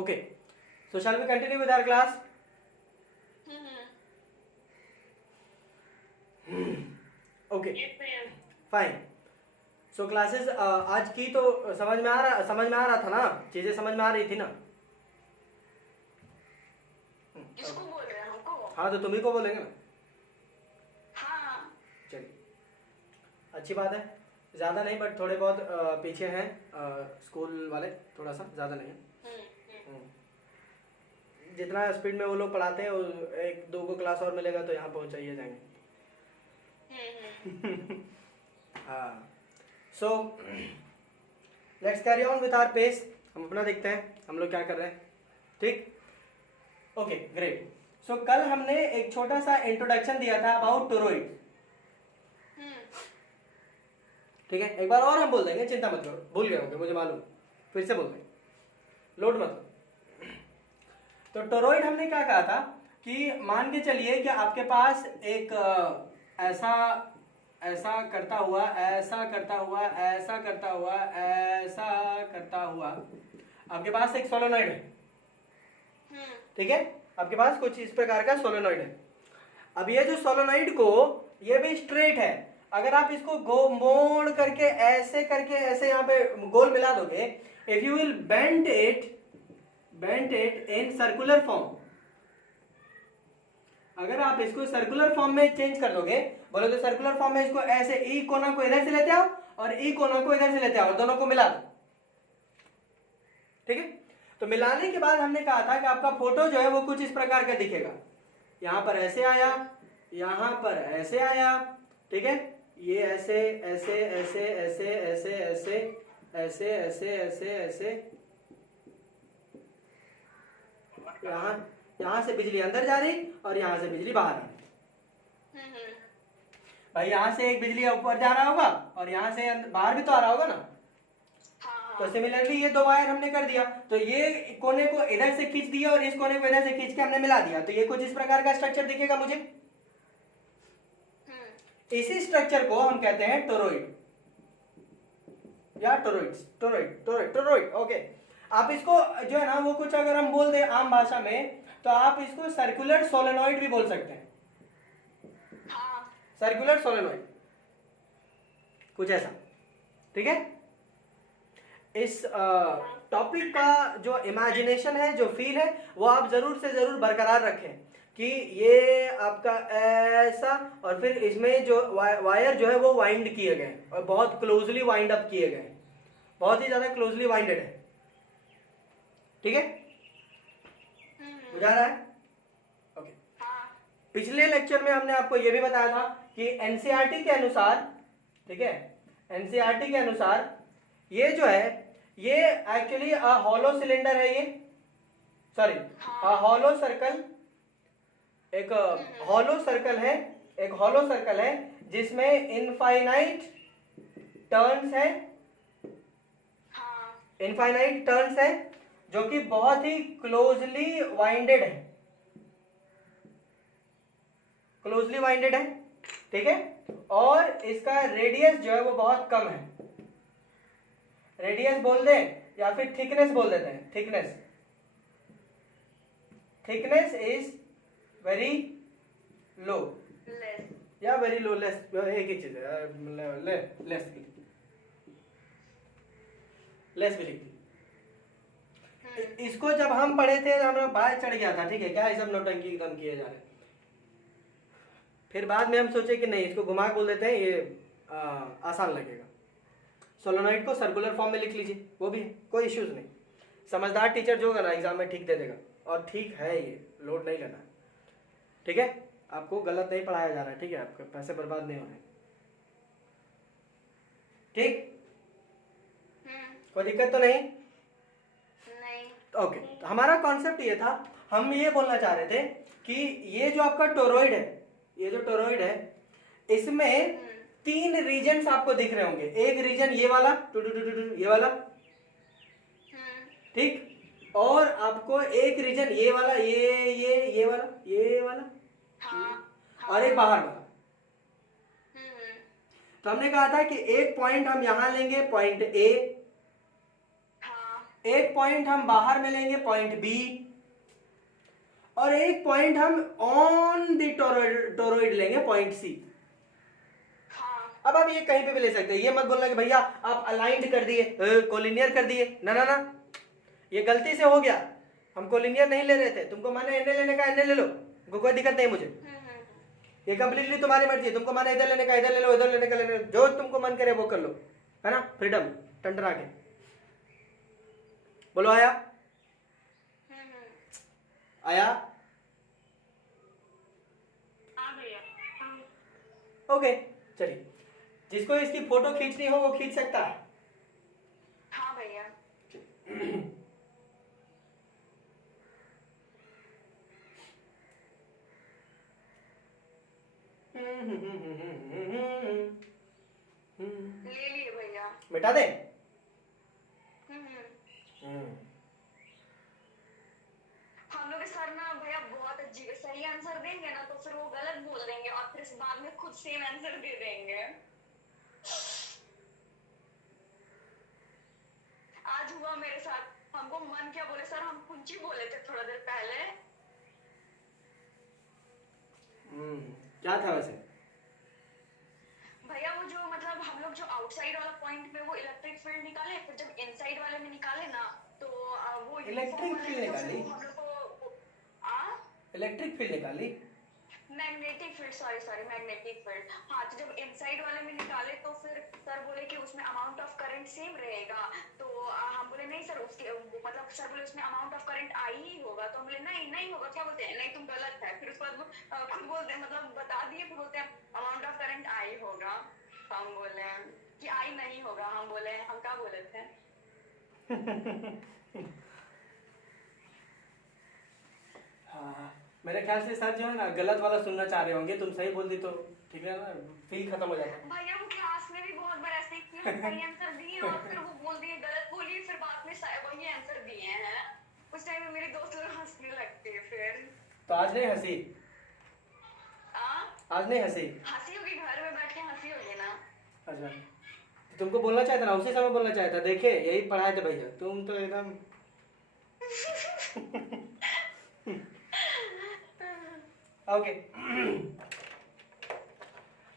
Okay, so shall we continue with our class? Okay, fine. So classes आज की तो समझ में आ रहा था ना, चीजें समझ में आ रही थी ना? किसको बोल रहे हैं? हमको? हाँ, तो तुम्ही को बोलेंगे ना। हाँ। चलिए, अच्छी बात है। ज़्यादा नहीं, बट थोड़े बहुत पीछे हैं स्कूल वाले, थोड़ा सा ज़्यादा नहीं है। जितना स्पीड में वो लोग पढ़ाते हैं, एक दो को क्लास और मिलेगा तो यहाँ पहुँचाइए जाएंगे। हाँ, so let's carry on with our pace. हम अपना देखते हैं हम लोग क्या कर रहे हैं। ठीक, ओके, ग्रेट। सो कल हमने एक छोटा सा इंट्रोडक्शन दिया था अबाउट टोरॉइड। ठीक है, एक बार और हम बोल देंगे, चिंता मत करो, भूल गए होंगे मुझे मालूम, फिर से बोल देंगे, लोड मत लो। तो टोरॉइड हमने क्या कहा था कि मान के चलिए कि आपके पास एक ऐसा करता हुआ, ऐसा करता हुआ, ऐसा करता हुआ, ऐसा करता हुआ आपके पास एक सोलेनॉइड है। ठीक है, आपके पास कुछ इस प्रकार का सोलेनॉइड है। अब ये जो सोलेनॉइड को, ये भी स्ट्रेट है, अगर आप इसको मोड़ करके ऐसे यहाँ पे गोल मिला दोगे, if you will bend it in circular form, अगर आप इसको सर्कुलर फॉर्म में चेंज कर दोगे, बोलो तो सर्कुलर फॉर्म में इसको ऐसे ई कोना को इधर से लेते आओ और ई कोना को इधर से लेते आओ, दोनों को मिला दो। ठीक है, तो मिलाने के बाद हमने कहा था कि आपका फोटो जो है वो कुछ इस प्रकार का दिखेगा। यहां पर ऐसे आया, यहां पर ऐसे आया, ठीक है, ये ऐसे ऐसे ऐसे ऐसे ऐसे ऐसे ऐसे ऐसे ऐसे ऐसे, यहां से बिजली अंदर जा रही और यहां से बिजली बाहर आ रही। भाई यहां से एक बिजली ऊपर जा रहा होगा और यहां से बाहर भी तो आ रहा होगा ना। तो सिमिलरली ये दो वायर हमने कर दिया, तो ये कोने को इधर से खींच दिया और इस कोने को इधर से खींच के हमने मिला दिया, तो ये कुछ इस प्रकार का स्ट्रक्चर दिखेगा मुझे। इसी स्ट्रक्चर को हम कहते हैं टोरॉइड या टोरॉइड। ओके, आप इसको जो है ना वो कुछ अगर हम बोल दें आम भाषा में, तो आप इसको सर्कुलर सोलेनॉइड भी बोल सकते हैं। सर्कुलर सोलेनॉइड, कुछ ऐसा। ठीक है, इस टॉपिक का जो इमेजिनेशन है, जो फील है, वो आप जरूर से जरूर बरकरार रखें कि ये आपका ऐसा, और फिर इसमें जो वायर जो है वो वाइंड किए गए और बहुत क्लोजली वाइंड अप किए गए, बहुत ही ज्यादा क्लोजली वाइंडेड है। ठीक है, बुझा रहा है? ओके, पिछले लेक्चर में हमने आपको ये भी बताया था कि एनसीईआरटी के अनुसार, ठीक है, एनसीईआरटी के अनुसार ये जो है ये एक्चुअली हॉलो सिलेंडर है, ये सॉरी हॉलो सर्कल, एक हॉलो सर्कल है, एक हॉलो सर्कल है जिसमें इनफाइनाइट टर्न्स है, इनफाइनाइट टर्न्स है, जो कि बहुत ही क्लोजली वाइंडेड है, क्लोजली वाइंडेड है। ठीक है, और इसका रेडियस जो है वो बहुत कम है। रेडियस बोल दें या फिर थिकनेस बोल देते हैं, थिकनेस इज वेरी लो या वेरी लो, लेस, एक ही चीज है, लेस भी लिख दी। इसको जब हम पढ़े थे हमारा बाल चढ़ गया था, ठीक है, क्या ये सब नौटंकी एकदम किए जा रहे हैं। फिर बाद में हम सोचे कि नहीं, इसको घुमा बोल देते हैं, ये आसान लगेगा। सोलेनॉइड को सर्कुलर फॉर्म में लिख लीजिए, वो भी कोई इश्यूज नहीं। समझदार टीचर जो होगा ना एग्जाम में ठीक दे देगा, और ठीक है, ये लोड नहीं लेना। ठीक है, आपको गलत नहीं पढ़ाया जा रहा है, ठीक है, आपके पैसे बर्बाद नहीं हो रहे। ठीक, कोई दिक्कत तो नहीं? ओके, तो हमारा कॉन्सेप्ट ये था, हम ये बोलना चाह रहे थे कि ये जो आपका टोरॉइड है, ये जो टोरॉइड है, इसमें 3 रीजन्स आपको दिख रहे होंगे। एक रीजन ये वाला, ये वाला, ठीक, और आपको एक रीजन ये वाला, ये वाला, ये वाला, और एक बाहर वाला। तो हमने कहा था कि एक पॉइंट हम यहां लेंगे, पॉइंट ए, एक पॉइंट हम बाहर में लेंगे पॉइंट बी, और एक पॉइंट हम ऑन द टोरॉइड लेंगे पॉइंट सी। हाँ। अब आप ये कहीं पे भी ले सकते हैं, ये मत बोलना कि भैया आप अलाइंड कर दिए, कोलिनियर कर दिए, ना ना ना, ये गलती से हो गया। हम कोलिनियर नहीं ले रहे थे, तुमको माने एनए लेने का एनए ले लो, कोई दिक्कत नहीं मुझे, ये कंप्लीटली तुम्हारी मर्जी है। तुमको माने इधर लेने का इधर ले लो, इधर लेने का ले लो, जो तुमको मन करे वो कर लो, है ना, फ्रीडम टंडरा के। बोलो आया, आया, हाँ भैया। ओके चलिए, जिसको इसकी फोटो खींचनी हो वो खींच सकता है। हाँ भैया। ले लिए भैया। मिटा दे। हम लोग सर ना भैया बहुत अजीब, सही आंसर देंगे ना तो फिर वो गलत बोल देंगे और फिर बाद में खुद सेम आंसर दे देंगे। आज हुआ मेरे साथ, हमको मन क्या बोले सर, हम कुंची बोले थे थोड़ा देर पहले। क्या था वैसे? भैया वो जो मतलब हम लोग जो आउटसाइड वाला पॉइंट में वो इलेक्ट्रिक फील्ड निकाले, फिर जब इनसाइड वाले में निकाले ना तो वो इलेक्ट्रिक फील्ड निकाली, हम लोग को इलेक्ट्रिक फील्ड निकाली, magnetic field, sorry magnetic field. हाँ, तो जब इनसाइड वाले में निकाले तो फिर सर बोले कि उसमें अमाउंट ऑफ करंट सेम रहेगा, तो हम बोले नहीं सर, उसके मतलब सर बोले उसमें अमाउंट ऑफ करंट आई ही होगा, तो हम बोले नहीं नहीं होगा, क्या बोलते हैं, नहीं तुम गलत है। फिर उसके बाद खुद बोलते हैं, मतलब बता दिए, फिर बोलते हैं अमाउंट ऑफ करंट आई होगा, तो हम बोले कि आई नहीं होगा, हम बोले हम क्या बोले थे। हाँ, मेरे ख्याल से सर जो है ना गलत वाला सुनना चाह रहे होंगे, तुम सही बोल दी तो ठीक है ना, फील खत्म हो जाता। भैया वो क्लास में भी बहुत बार ऐसे ही किया, सही आंसर दिए और फिर वो बोल दिए गलत बोलिए, फिर बाद में वही आंसर दिए हैं। उस टाइम में मेरे दोस्त लोग हंसने लगते हैं फिर। तो आज नहीं हंसी, आज नहीं हंसी, हंसी होगी, घर में बैठ के हंसी होगी ना। अच्छा तुमको बोलना चाहिए था ना, उसी समय बोलना चाहिए था, देखे यही पढ़ाए थे भैया, तुम तो एकदम okay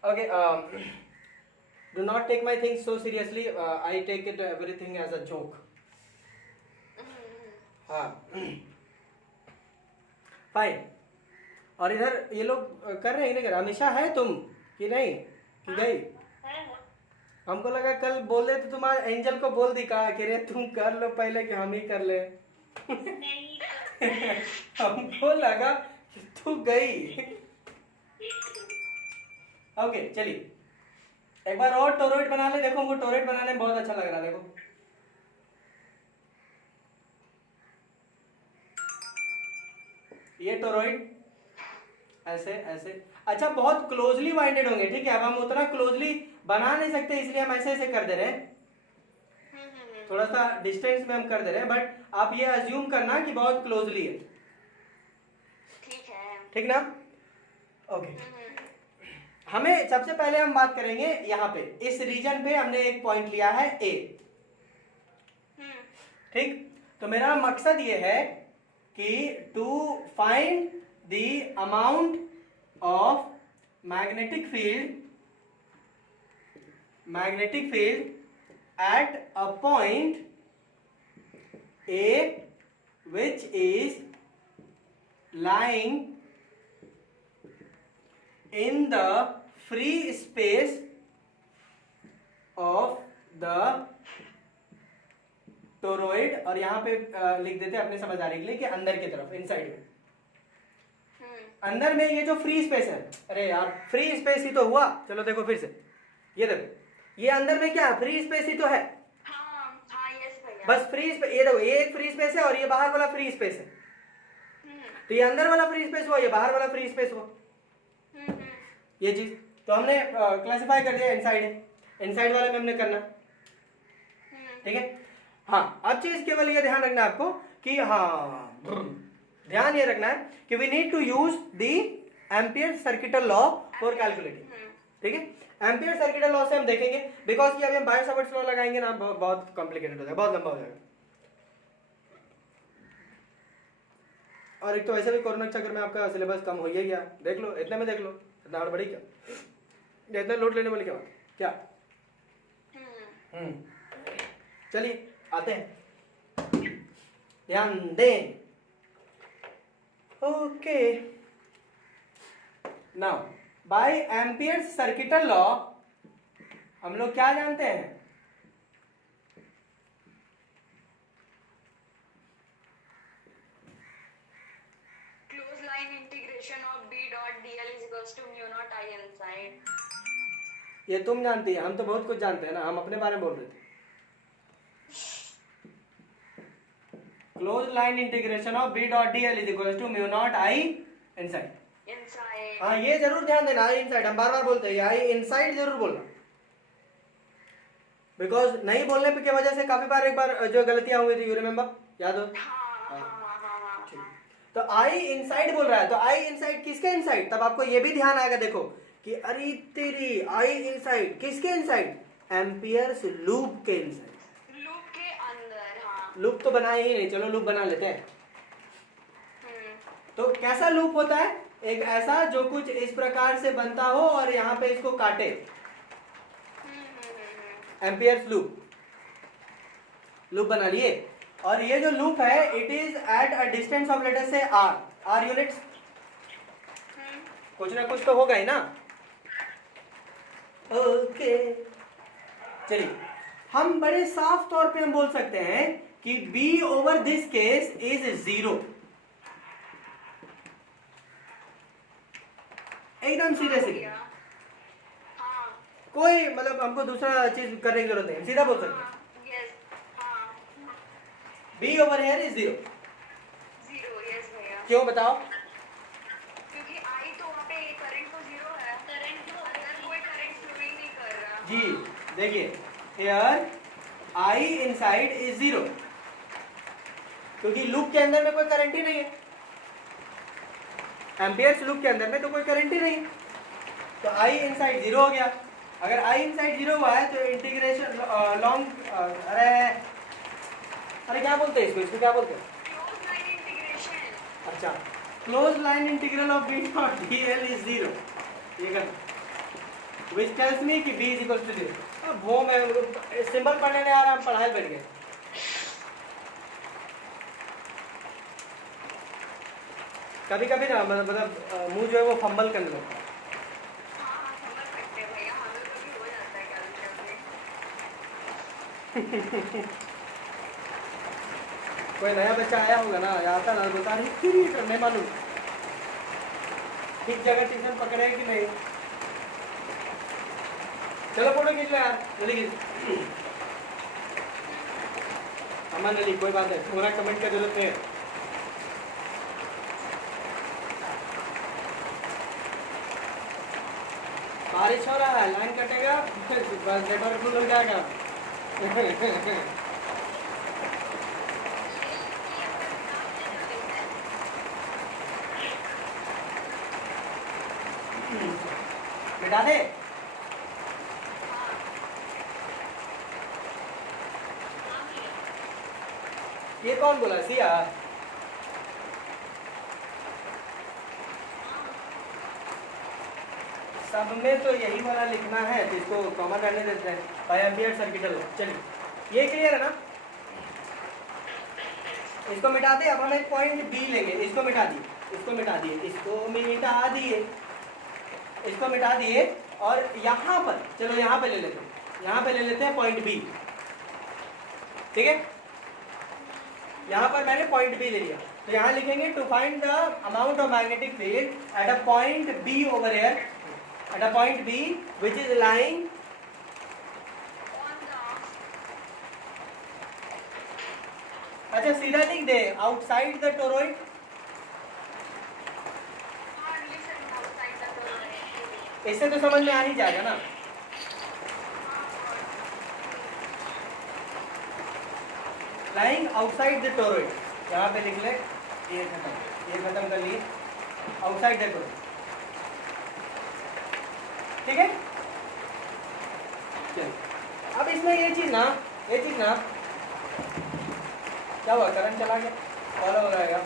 okay do not take my things so seriously, I take it everything as a joke. हाँ फाइन। और इधर ये लोग कर रहे हैं नहीं, हमेशा है तुम कि नहीं कि गई? हमको लगा कल बोल रहे थे, तुम्हारे एंजल को बोल दी, कहा कि रे तुम कर लो पहले कि हम ही कर ले। हमको लगा कि तू गई। ओके चलिए, एक बार और टोरॉइड बना ले, देखो हमको टोरॉइड बनाने में बहुत अच्छा लग रहा है, देखो ये टोरॉइड ऐसे ऐसे, अच्छा बहुत क्लोजली वाइंडेड होंगे, ठीक है। अब हम उतना क्लोजली बना नहीं सकते, इसलिए हम ऐसे ऐसे कर दे रहे हैं, थोड़ा सा डिस्टेंस में हम कर दे रहे हैं, बट आप ये अज्यूम करना कि बहुत क्लोजली है, ठीक है, ठीक ना? ओके हमें सबसे पहले हम बात करेंगे यहाँ पे, इस रीजन पे हमने एक पॉइंट लिया है ए, ठीक। तो मेरा मकसद ये है कि to find the amount of magnetic field at a point A which is lying in the free space of the toroid, और यहाँ पे लिख देते हैं अपने समझदारी के लिए कि अंदर की तरफ, इनसाइड में, अंदर में ये जो फ्री स्पेस है, अरे यार फ्री स्पेस ही तो हुआ, चलो देखो फिर से, ये देखो ये अंदर में क्या फ्री स्पेस ही तो है, हाँ, हाँ, यस भैया, बस फ्री स्पेस, ये देखो ये एक फ्री स्पेस है और ये बाहर वाला फ्री स्पेस है, तो ये अंदर वाला फ्री स्पेस हुआ, ये बाहर वाला फ्री स्पेस हुआ, ये चीज तो हमने क्लासिफाई कर दिया, इनसाइड वाले में हमने करना, ठीक है। हाँ अब चीज केवल ये ध्यान रखना है आपको कि हाँ ध्यान ये रखना है कि we need to use the Ampere circuital law for calculating, ठीक है। एम्पियर सर्किटल लॉ से हम देखेंगे, बिकॉज कि अभी हम बायो सावर्ट्स लॉ लगाएंगे ना, बहुत कॉम्प्लिकेटेड हो जाएगा, बहुत लंबा हो जाएगा, और एक तो वैसे भी कोरोना के चक्कर में आपका सिलेबस कम हो ही गया, देख लो इतने में, देख लो इतना हड़बड़ी क्या, इतना लोड लेने वाली क्या बात क्या। चलिए आते हैं, ध्यान दें। Okay, now by Ampere's circuital law हम लोग क्या जानते हैं, close line integration of B dot DL is equals to mu naught I inside। ये तुम जानती है, हम तो बहुत कुछ जानते हैं ना, हम अपने बारे में बोल रहे थे। Close line integration of B dot DL is equal to mu naught I inside. हाँ ये जरूर ध्यान देना, I इनसाइड हम बार बार बोलते हैं, I इनसाइड जरूर बोलना, बिकॉज नहीं बोलने की वजह से काफी बार एक बार जो गलतियां हुई थी, यू रिमेम्बर, याद हो। तो आई इनसाइड बोल रहा है, तो आई इनसाइड किसके इनसाइड, तब आपको ये भी ध्यान आएगा, देखो कि अरे तेरी आई इनसाइड किसके इनसाइड, एम्पियर्स लूप के इनसाइड, लूप के अंदर। हाँ, लूप तो बनाए ही नहीं, चलो लूप बना लेते हैं। तो कैसा लूप होता है, एक ऐसा जो कुछ इस प्रकार से बनता हो और यहाँ पे इसको काटे, एम्पियर्स लूप बना लिए। और ये जो लूप है it is at a distance of let us से आर यूनिट्स, कुछ ना कुछ तो होगा ही ना। ओके चलिए, हम बड़े साफ तौर पे हम बोल सकते हैं कि B over this case is 0, एकदम सीधे सीधे, कोई मतलब हमको दूसरा चीज करने की जरूरत नहीं, सीधा बोल सकते हैं B ओवर हियर इज 0। क्यों बताओ, क्योंकि I तो वहाँ पे करंट तो 0 है, करंट तो अंदर कोई करंट फ्लोइंग नहीं कर रहा। जी देखिए, हियर I इनसाइड इज 0, क्योंकि लूप के अंदर में कोई करंट ही नहीं है, एम्पियर्स लूप के अंदर में तो कोई करंट ही नहीं है, तो I इनसाइड 0 हो गया। अगर I इनसाइड 0 हुआ है तो इंटीग्रेशन लॉन्ग अरे क्या बोलते हैं इसको क्या बोलते हैं, क्लोज लाइन इंटीग्रेशन। अच्छा, close line integral of B dot DL is 0, ये कर विच टेल्स मी कि B इज इक्वल टू 0। अब भोम है, सिंबल पढ़ने नहीं आ रहा, हम पढ़ाई बैठ गए। कभी कभी ना मतलब मुंह जो है वो फंबल करने लगता है। हाँ, समझ सकते हैं भैया, हम लोग को भी हो जाता है कभी कभी। कोई नया बच्चा आया होगा ना, या आता ना, बता रही फिर ये करने मालूम ठीक जगह ट्यूशन पकड़े कि नहीं। चलो फोटो खींच लो यार, जल्दी खींच। अमन अली कोई बात है, पूरा कमेंट का जरूरत है। बारिश हो रहा है, लाइन कटेगा, बस नेटवर्क फुल हो जाएगा। मिटा दे, ये कौन बोला, सिया? सब में तो यही वाला लिखना है, तो इसको कॉमन रहने देते हैं, बाय एम्पियर सर्किटल। चलिए ये क्लियर है ना, इसको मिटा दे। अब हम एक पॉइंट बी लेंगे, इसको मिटा दिए, इसको मिटा दिए, इसको मिटा दिए, इसको मिटा दिए, और यहाँ पर चलो यहाँ पे ले लेते हैं, यहाँ पे ले लेते हैं पॉइंट बी, ठीक है। यहाँ पर मैंने पॉइंट बी ले लिया, तो यहाँ लिखेंगे to find the amount of magnetic field at a point B over here, at a point B which is lying अच्छा सीधा लिख दे, आउटसाइड द टोरॉइड। इससे तो समझ में आ ही जाएगा ना। लाइंग आउटसाइड द टोरॉइड, यहाँ पे लिख ले, ये खत्म कर लिए, आउटसाइड द टोरॉइड, ठीक है। चलिए अब इसमें ये चीज ना क्या हुआ, करंट चला गया, फॉलो हो रहेगा।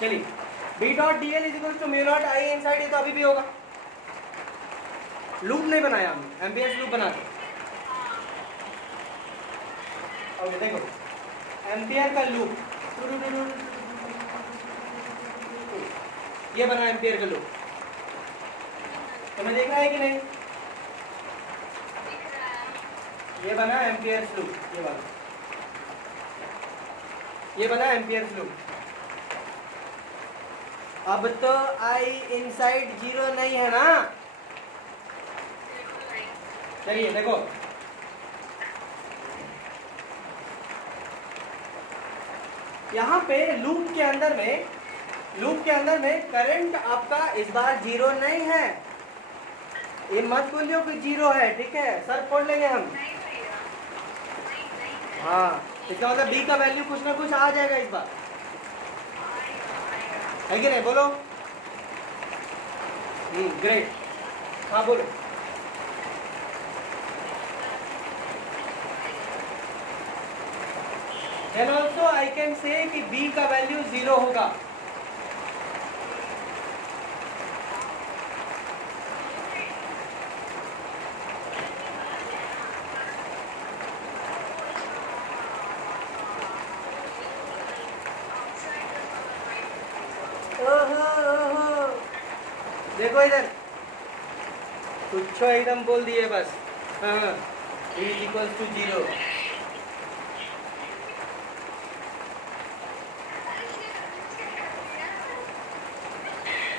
चलिए B dot D L is equal to mu naught I inside, ये तो अभी भी होगा, लूप नहीं बनाया हमने, एम्पियर्स लूप बना के। ओके देखो एम्पियर का लूप, ये बना एम्पियर का लूप, तुम्हें देख रहा है कि नहीं? ये बना एम्पियर्स लूप, ये वाला, ये बना एम्पियर्स लूप। अब तो आई इनसाइड 0 नहीं है ना? चलिए देखो यहाँ पे लूप के अंदर में करंट आपका इस बार 0 नहीं है, ये मत बोलियो कि 0 है, ठीक है? सर पढ़ लेंगे हम। हाँ इसका मतलब बी का वैल्यू कुछ ना कुछ आ जाएगा इस बार, है कि नहीं? बोलो। ग्रेट, हाँ बोलो। Then also I can say कि बी का वैल्यू 0 होगा। देखो इधर कुछ एकदम बोल दिए बस, हाँ इज इक्वल्स टू 0।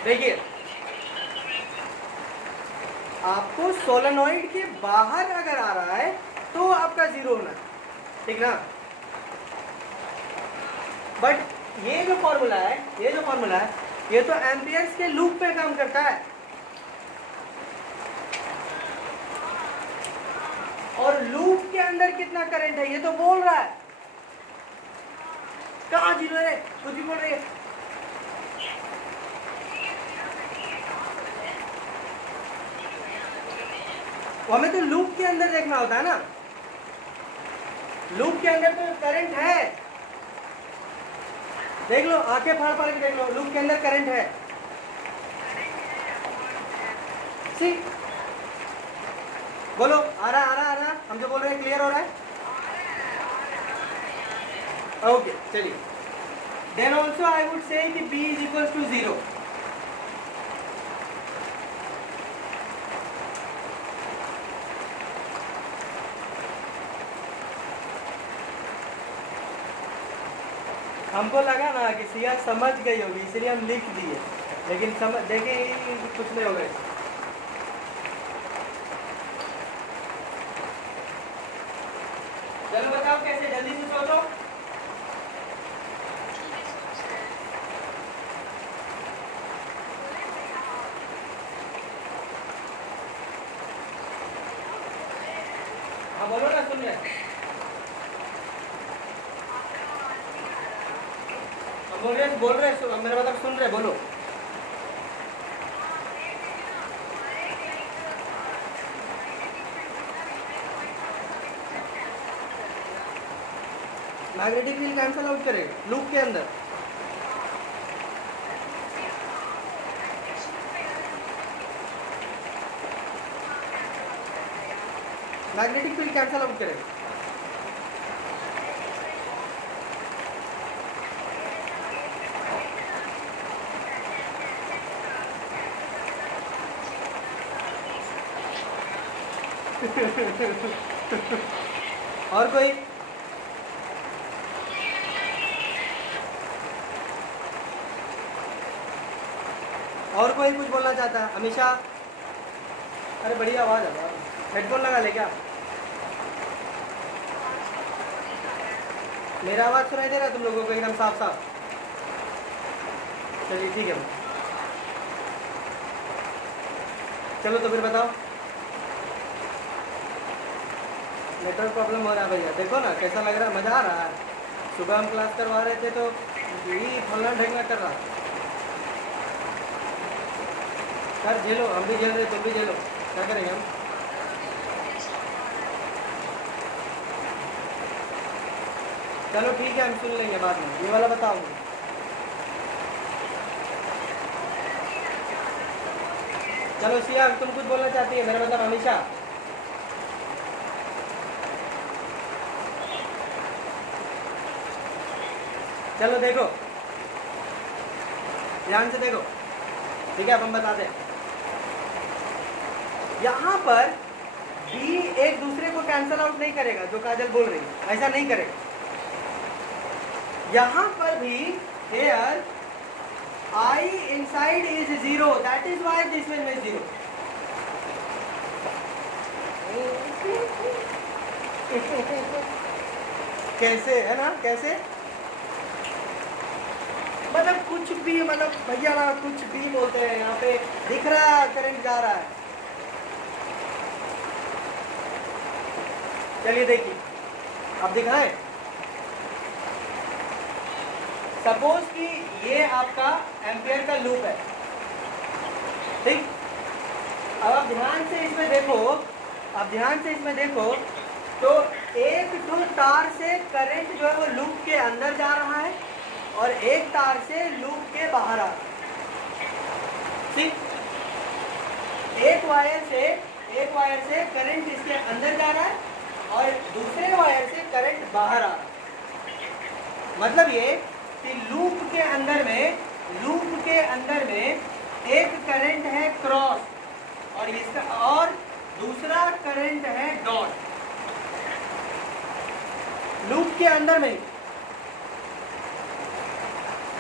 देखिए आपको सोलेनॉइड के बाहर अगर आ रहा है तो आपका 0 होना है, ठीक ना? बट ये जो फॉर्मूला है ये तो एम्पियर्स के लूप पे काम करता है, और लूप के अंदर कितना करंट है ये तो बोल रहा है। कहाँ 0 है? कुछ भी बोल रही है। हमें तो लूप के अंदर देखना होता है ना, लूप के अंदर तो करंट है। देख लो, आंखें फाड़ फाड़ के देख लो, लूप के अंदर करंट है। सी बोलो, आ रहा, हम जो बोल रहे हैं क्लियर हो रहा है? ओके चलिए, then also I would say कि B इज इक्वल टू 0। हमको लगा ना कि सिया समझ गई होगी इसलिए हम लिख दिए, लेकिन समझ देखे कुछ नहीं होगा। चलो बताओ कैसे, जल्दी से सोचो। हाँ बोलो ना, सुन रहे, बोल रहे मेरा मतलब सुन रहे, बोलो। मैग्नेटिक फील्ड कैंसल आउट करेगा लूप के अंदर। मैग्नेटिक फील्ड कैंसल आउट करेगा। और कोई? और कोई कुछ बोलना चाहता है? हमेशा, अरे बढ़िया आवाज आ रहा है, हेडफोन लगा ले क्या? मेरा आवाज सुनाई दे रहा है तुम लोगों को एकदम साफ साफ? चलिए ठीक है, चलो तो फिर बताओ। नेटवर्क प्रॉब्लम हो रहा है भैया, देखो ना कैसा लग रहा है, मज़ा आ रहा है। सुबह हम क्लास करवा रहे थे तो यही फलना ढेंगना कर रहा। सर झेलो, हम भी झेल रहे, तुम भी झेलो, क्या करेंगे हम? चलो ठीक है, हम सुन लेंगे बाद में। ये वाला बताओ। चलो सिया, तुम कुछ बोलना चाहती है, मेरा मतलब हमेशा। चलो देखो, ध्यान से देखो, ठीक है, अब हम बताते हैं। यहाँ पर बी एक दूसरे को कैंसल आउट नहीं करेगा, जो काजल बोल रही है, ऐसा नहीं करेगा। यहाँ पर भी hair I inside is 0, that is why this will be 0. कैसे है ना, कैसे मतलब कुछ भी, मतलब भैया ना कुछ भी बोलते हैं, यहाँ पे दिख रहा है करंट जा रहा है। चलिए देखिए, अब दिख रहा है। सपोज कि ये आपका एम्पियर का लूप है, ठीक। अब आप ध्यान से इसमें देखो, अब ध्यान से इसमें देखो, तो एक तो तार से करंट जो है वो लूप के अंदर जा रहा है और एक तार से लूप के बाहर आ रहा है, ठीक। एक वायर से करंट इसके अंदर जा रहा है और दूसरे वायर से करंट बाहर आ रहा है। मतलब ये कि लूप के अंदर में एक करंट है क्रॉस और इसका और दूसरा करंट है डॉट, लूप के अंदर में।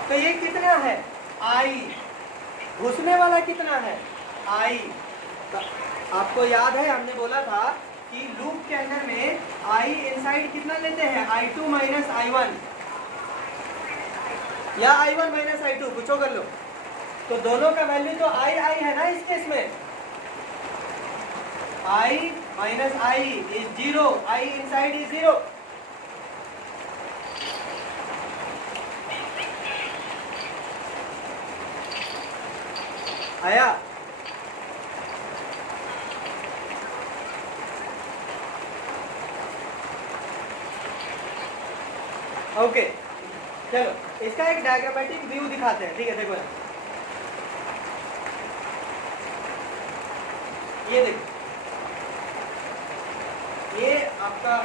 तो ये कितना है, I, घुसने वाला कितना है, I। तो आपको याद है हमने बोला था कि लूप के अंदर में I इनसाइड कितना लेते हैं, I2 माइनस I1 या I1 माइनस I2, कुछ कर लो। तो दोनों का वैल्यू तो I है ना इस केस में, I minus I is 0, I inside is 0। आया, ओके। चलो इसका एक डायग्रामेटिक व्यू दिखाते हैं, ठीक है। देखो ये देखो, ये आपका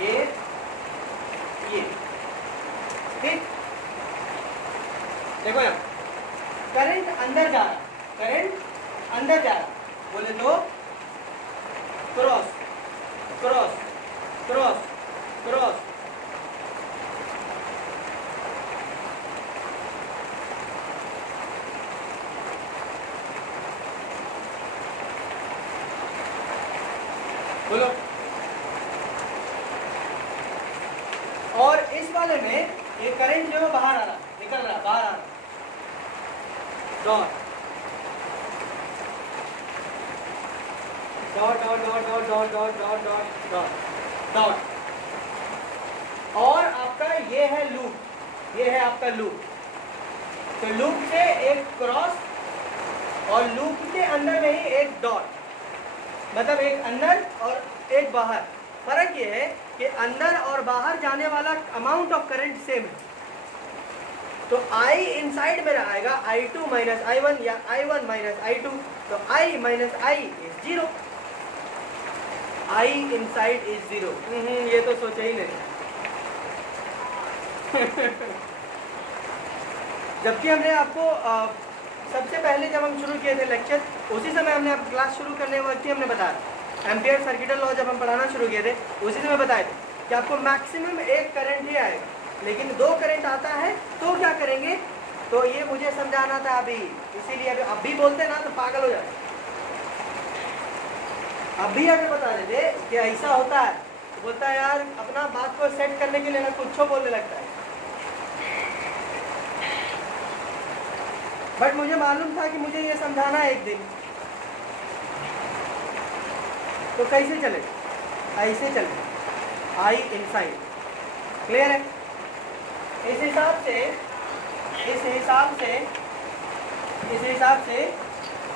ये ठीक। देखो यहाँ करंट अंदर जा रहा, करंट अंदर जा रहा, बोले तो क्रॉस क्रॉस क्रॉस क्रॉस। बोलो। और इस वाले में ये करंट जो है बाहर आ रहा, निकल रहा, बाहर आ रहा, dot dot dot dot dot dot dot dot dot dot dot. और आपका ये है लूप, ये है आपका लूप। तो लूप से एक क्रॉस और लूप के अंदर में ही एक डॉट, मतलब एक अंदर और एक बाहर। फर्क ये है कि अंदर और बाहर जाने वाला अमाउंट ऑफ करंट सेम है। तो I इनसाइड में आएगा I2 माइनस I1 या I1 माइनस I2, तो I minus I is 0, I inside is 0। ये तो सोचा ही नहीं। जबकि हमने आपको सबसे पहले जब हम शुरू किए थे लेक्चर, उसी समय हमने आप क्लास शुरू करने वक्त ही हमने बताया, एम्पियर सर्किटल लॉ जब हम पढ़ाना शुरू किए थे उसी समय बताए थे कि आपको मैक्सिमम एक करंट ही आएगा, लेकिन दो करंट आता है तो क्या करेंगे। तो ये मुझे समझाना था अभी, इसीलिए अब भी बोलते ना तो पागल हो जाते। अभी अगर बता देते कि ऐसा होता है तो बोलता है यार अपना बात को सेट करने के लिए ना कुछ बोलने लगता है। बट मुझे मालूम था कि मुझे ये समझाना है एक दिन, तो कैसे चले, ऐसे चले, I इनसाइड। क्लियर है। इस हिसाब से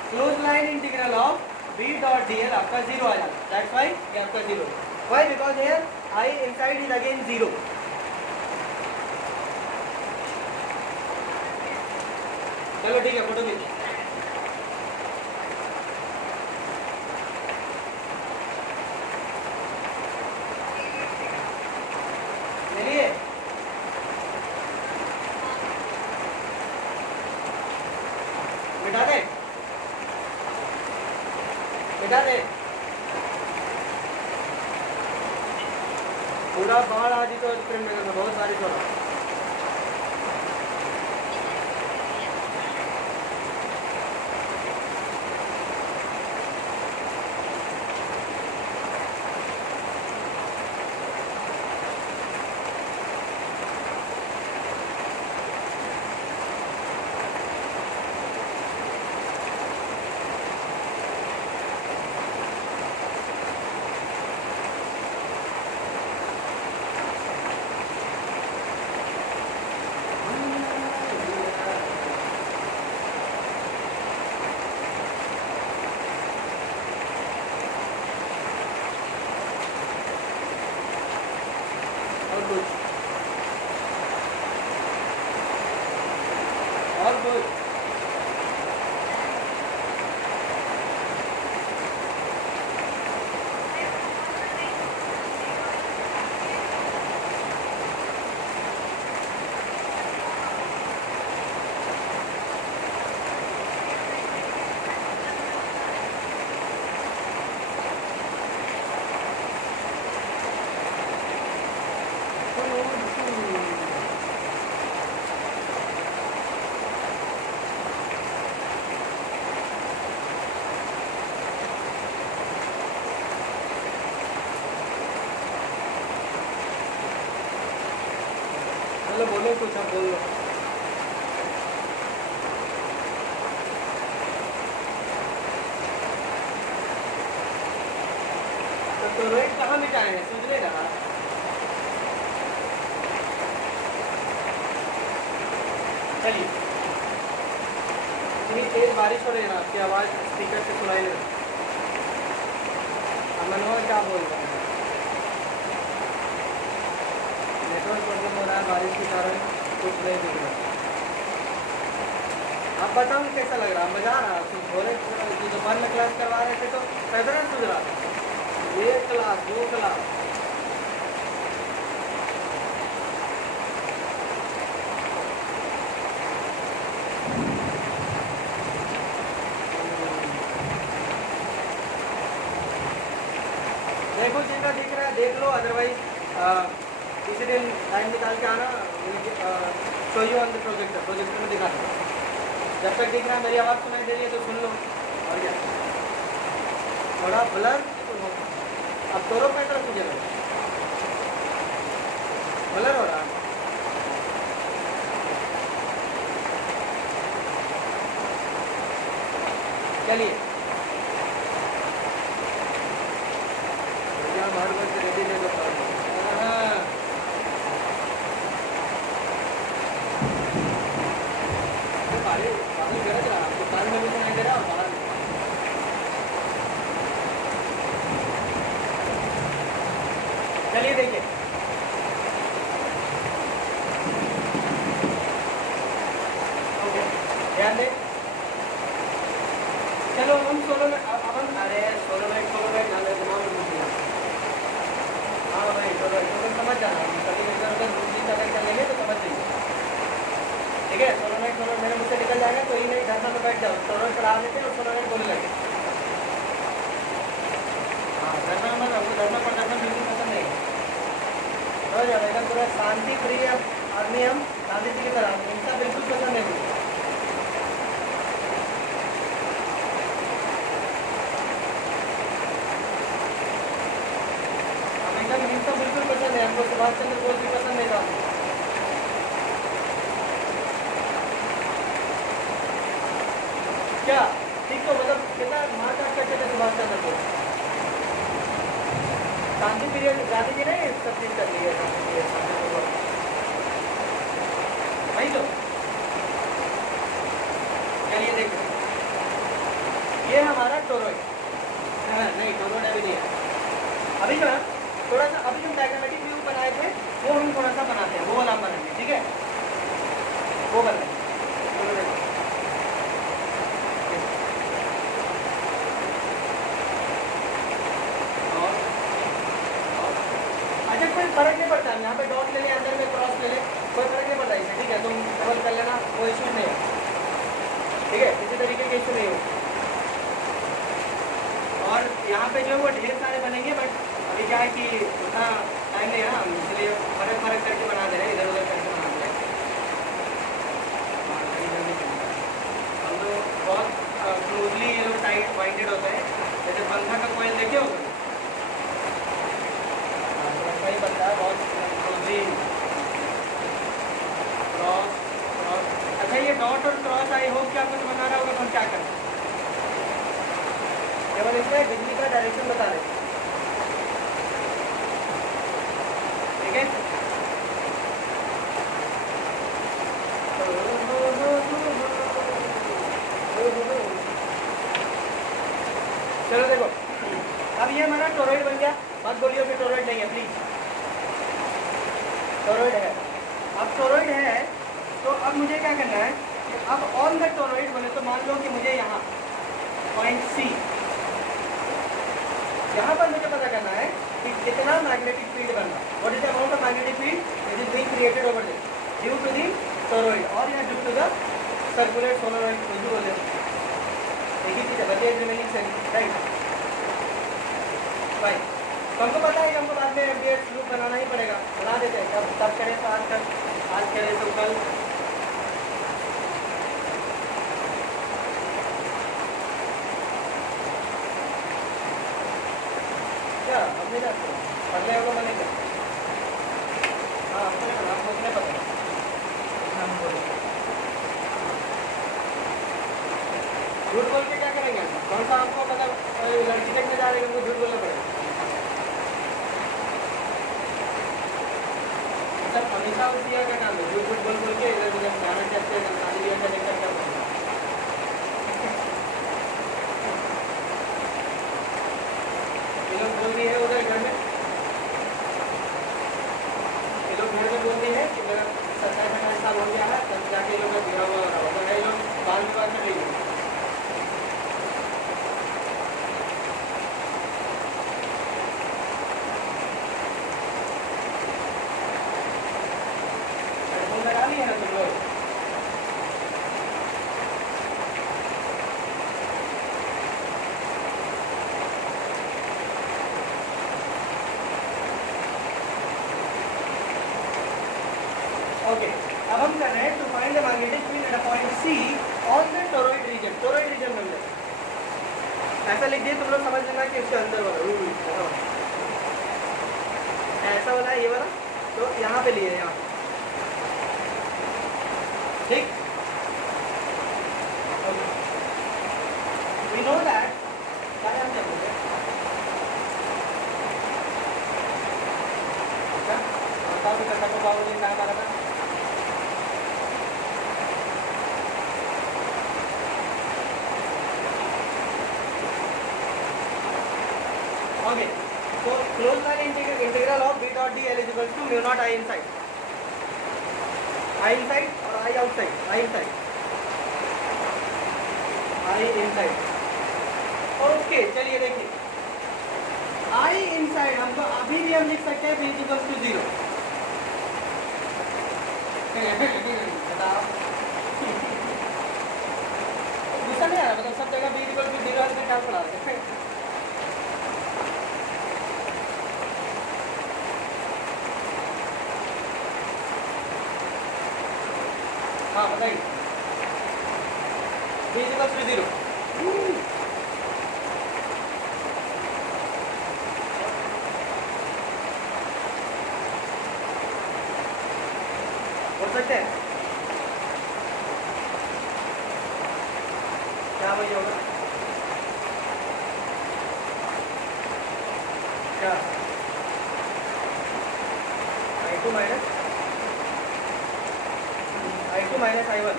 close line integral of B dot dl आपका 0 आ जाता है। दैट्स व्हाई ये आपका 0। Why? Because here I inside is again 0। चलो ठीक है, फोटो खींचो। ले लिए? मिटा दे, मिटा दे। पूरा बाढ़ आ जी तो स्प्रिंट में बहुत बारिश हो रहा है। और कुछ, और कुछ। चलो बोलो कुछ, अब बोल लो। तो रोहित कहाँ मिटाए हैं, सुधरे ना। चलिए, इतनी तेज बारिश हो रही है ना, आपकी आवाज़ स्पीकर से सुनाई नहीं देती। अब मनोहर क्या बोल रहा है? नेटवर्क प्रॉब्लम हो रहा है बारिश के कारण, कुछ नहीं दिख रहा। आप बताओ कैसा लग रहा है? मजा आ रहा है? बोले जो दोपहर में क्लास करवा रहे थे तो कैसा ना सुध रहा था? 1 क्लास 2 क्लास। देखो जिनका दिख रहा है देख लो, अदरवाइज किसी दिन टाइम निकाल के आना, show you on the projector, projector में दिखा दो। जब तक दिख रहा है, मेरी आवाज़ सुनाई दे रही है तो सुन लो। और क्या, थोड़ा ब्लर अब दोनों पे तरफ मुझे लगा ब्लर हो रहा है। चलिए बाहर बस रेडी ले लो। बादल गरज रहा, आपको कान में भी सुनाई दे रहा और बाहर भी। चलिए देखिए, ओके ध्यान दें। चलो हम सोलो में अपन, अरे सोलो में ध्यान दे, दिमाग में घुस गया। हाँ भाई सोलो सोलो समझ जाना, कभी इधर उधर दूसरी तरह कर लेंगे तो समझ जाइए, ठीक है। सोलो में मेरे मुझसे निकल जाएगा तो ही नहीं, धरना में बैठ जाओ, सोलो चढ़ा देते और सोलो में बोलने लगे। हाँ धरना में, हमको धरना पर धरना बिल्कुल पसंद नहीं है। समझ जाएगा, पूरा शांति प्रिय आदमी हम, गांधी जी की तरह, हिंसा बिल्कुल पसंद नहीं मुझे। एकदम हिंसा बिल्कुल पसंद है हमको, सुभाष चंद्र बोस भी पसंद नहीं था। क्या ठीक तो मतलब कितना मारकाट करते थे सुभाष चंद्र बोस। शांति पीरियड गांधी जी ने सब चीज कर ली है, वही तो। चलिए देखो, ये हमारा टोरॉइड नहीं, टोरॉइड अभी नहीं है। अभी जो है थोड़ा सा, अभी जो डायग्रामेटिक व्यू बनाए थे वो हम थोड़ा सा बनाते हैं, वो वाला बनाएंगे, ठीक है, वो बनाएंगे। फर्क नहीं पड़ता, यहाँ पे डॉट ले ले, अंदर में क्रॉस ले ले, कोई फर्क नहीं पड़ता इसमें, ठीक है, तुम डबल कर लेना, कोई इशू नहीं है, ठीक है, किसी तरीके के इशू नहीं हो। और यहाँ पे जो है वो ढेर सारे बनेंगे, बट अभी क्या है कि उतना टाइम नहीं है ना, हम इसलिए फर्क फर्क करके बना दे रहे हैं, इधर उधर करके बना दे रहे हैं। हम लोग बहुत क्लोजली ये लोग टाइट बाइंडेड होते हैं, जैसे पंखा का कोयल देखे हो वैसा ही बनता है, बहुत क्लोजली क्रॉस क्रॉस। अच्छा ये डॉट और क्रॉस आई होप कि आपको समझ आ रहा होगा तो हम क्या करें, केवल इसमें बिजली का डायरेक्शन बता रहे, ठीक है। चलो देखो, अब ये हमारा टोरॉइड बन गया, मत बोलिए कि टोरॉइड नहीं है, प्लीज टोरॉइड है। अब टोरॉइड है तो अब मुझे क्या करना है कि अब ऑन द टोरॉइड बोले तो मान लो कि मुझे यहाँ पॉइंट सी, यहाँ पर मुझे पता करना है कि कितना मैग्नेटिक फील्ड बन रहा है, what is the amount of magnetic field which is being created over this due to the toroid और या due to the circulate solenoid, कुछ भी बोले एक ही चीज है, बचे रिमेनिंग सेल, राइट भाई। तो हमको पता है कि हमको बाद में एमडीएस लूप बनाना ही पड़ेगा, बना देते हैं, तब करें तो आज कल, आज करें तो कल। क्या हम नहीं जानते, पढ़ने को बनेगा, हाँ हमको नहीं पता, हमको नहीं पता, हम बोले झूठ बोल के क्या करेंगे, कौन सा आपको मतलब लड़की देखने जा रहे हैं, उनको झूठ बोलना पड़ेगा। मतलब हमेशा उसी का काम है, झूठ बोल बोल के इधर उधर गाना करते हैं, शादी भी ऐसा देखकर क्या बोलते हैं। ये लोग बोल रही है उधर घर में, ये लोग घर में बोल रही है कि मेरा 27-28 साल हो गया है, तब जाके ये लोग का विवाह हुआ रहा होगा, ये लोग बाल विवाह कर रही है। लगा लिया ना तुम लोग, ओके। अब हम कर रहे हैं to find the magnetic field at a point C on the toroid region, toroid region में ऐसा लिख दिए, तुम लोग समझ लेना कि उसके अंदर वाला ऐसा वाला ये वाला, तो यहाँ पे लिए यहाँ, ठीक, we know that क्या हम क्या बोलते हैं, अच्छा बताओ कि कैसा को पाओगे क्या हमारा था, ओके। तो close line integral of b dot d l is equals to mu naught I inside, I inside और I outside, I inside, I inside, okay. चलिए देखिए I inside हमको अभी भी हम लिख सकते हैं b is equals to 0, बताओ गुस्सा नहीं आ रहा, मतलब सब जगह b is equals to 0 है, क्या पढ़ा रहे हैं। हाँ बताइए, b is equals to 0, बोल सकते हैं क्या वही होगा, क्या I2 minus I2 minus I1,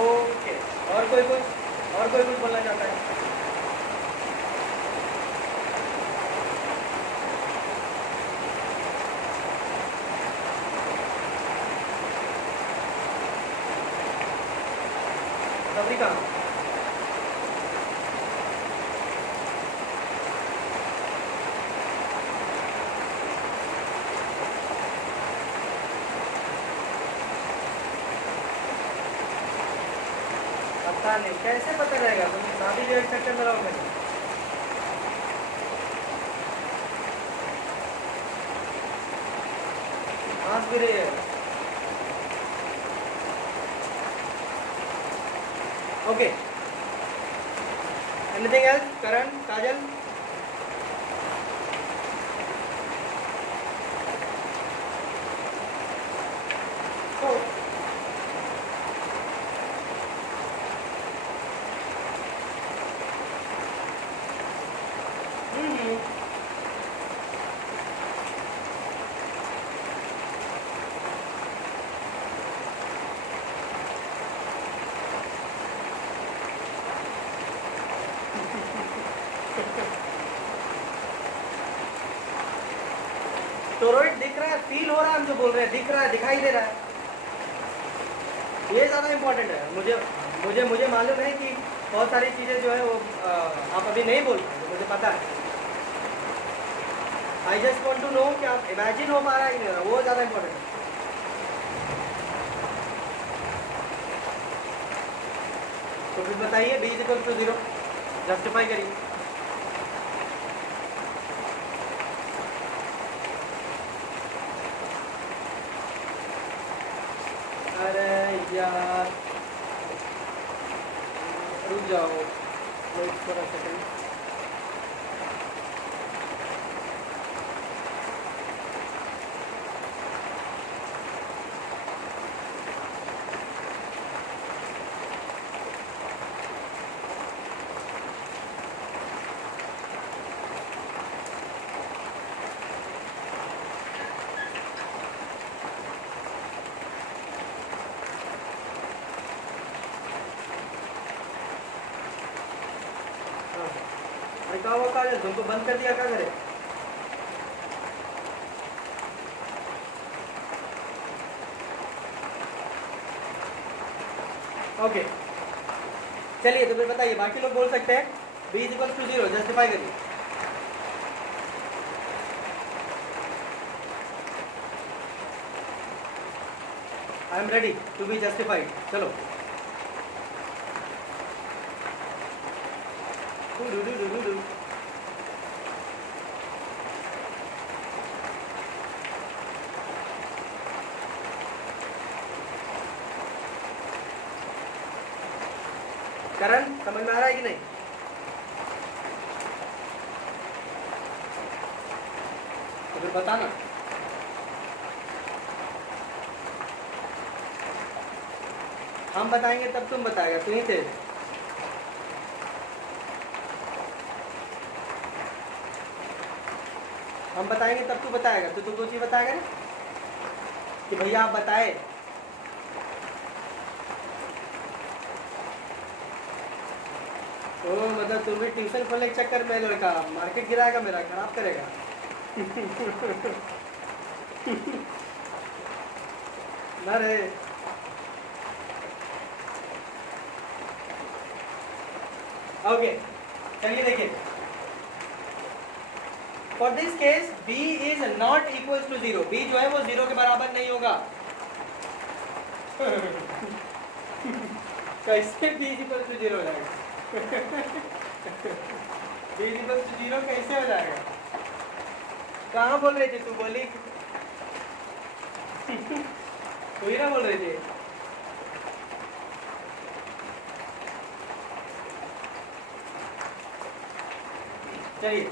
okay. और कोई कुछ बोलना चाहता है, सबरी कहाँ पता नहीं कैसे पता रहेगा, तुम शादी जो एक चक्कर में रहोगे। हंस भी रही है। Okay, anything else? Karan, Kajal? Toroid दिख रहा है, फील हो रहा है, हम जो बोल रहे हैं दिख रहा है, दिखाई दे रहा है, ये ज़्यादा इम्पोर्टेंट है। मुझे मुझे मुझे मालूम है कि बहुत सारी चीज़ें जो है वो आप अभी नहीं बोल पाएंगे, मुझे पता है। I just want to know कि आप इमेजिन हो पा रहा है कि नहीं हो रहा, वो ज़्यादा इम्पोर्टेंट है। तो फिर बताइए, b = 0 जस्टिफाई करिए। अरे यार रुक जाओ, वेट फॉर अ सेकंड। क्या हुआ काजल, तुमको बंद कर दिया, क्या करे? ओके चलिए, तो फिर बताइए, बाकी लोग बोल सकते हैं b = 0 जस्टिफाई करिए। I am ready to be justified. चलो करण, समझ में आ रहा है कि नहीं? तो फिर बताना। हम बताएंगे तब तुम बताएगा, तू ही तेज। हम बताएंगे तब तू बताएगा, तो तू दो चीज बताएगा ना कि भैया आप बताए। ओ मतलब तुम भी ट्यूशन खोलने के चक्कर में लड़का मार्केट गिराएगा, मेरा खराब करेगा। ना रे। ओके चलिए देखिए, for this case b is not equal to 0। b जो है वो 0 के बराबर नहीं होगा। कैसे b = 0 हो जाएगा? b = 0 कैसे हो जाएगा? कहाँ बोल रहे थे, तू बोली? तू ही ना बोल रहे थे? चलिए,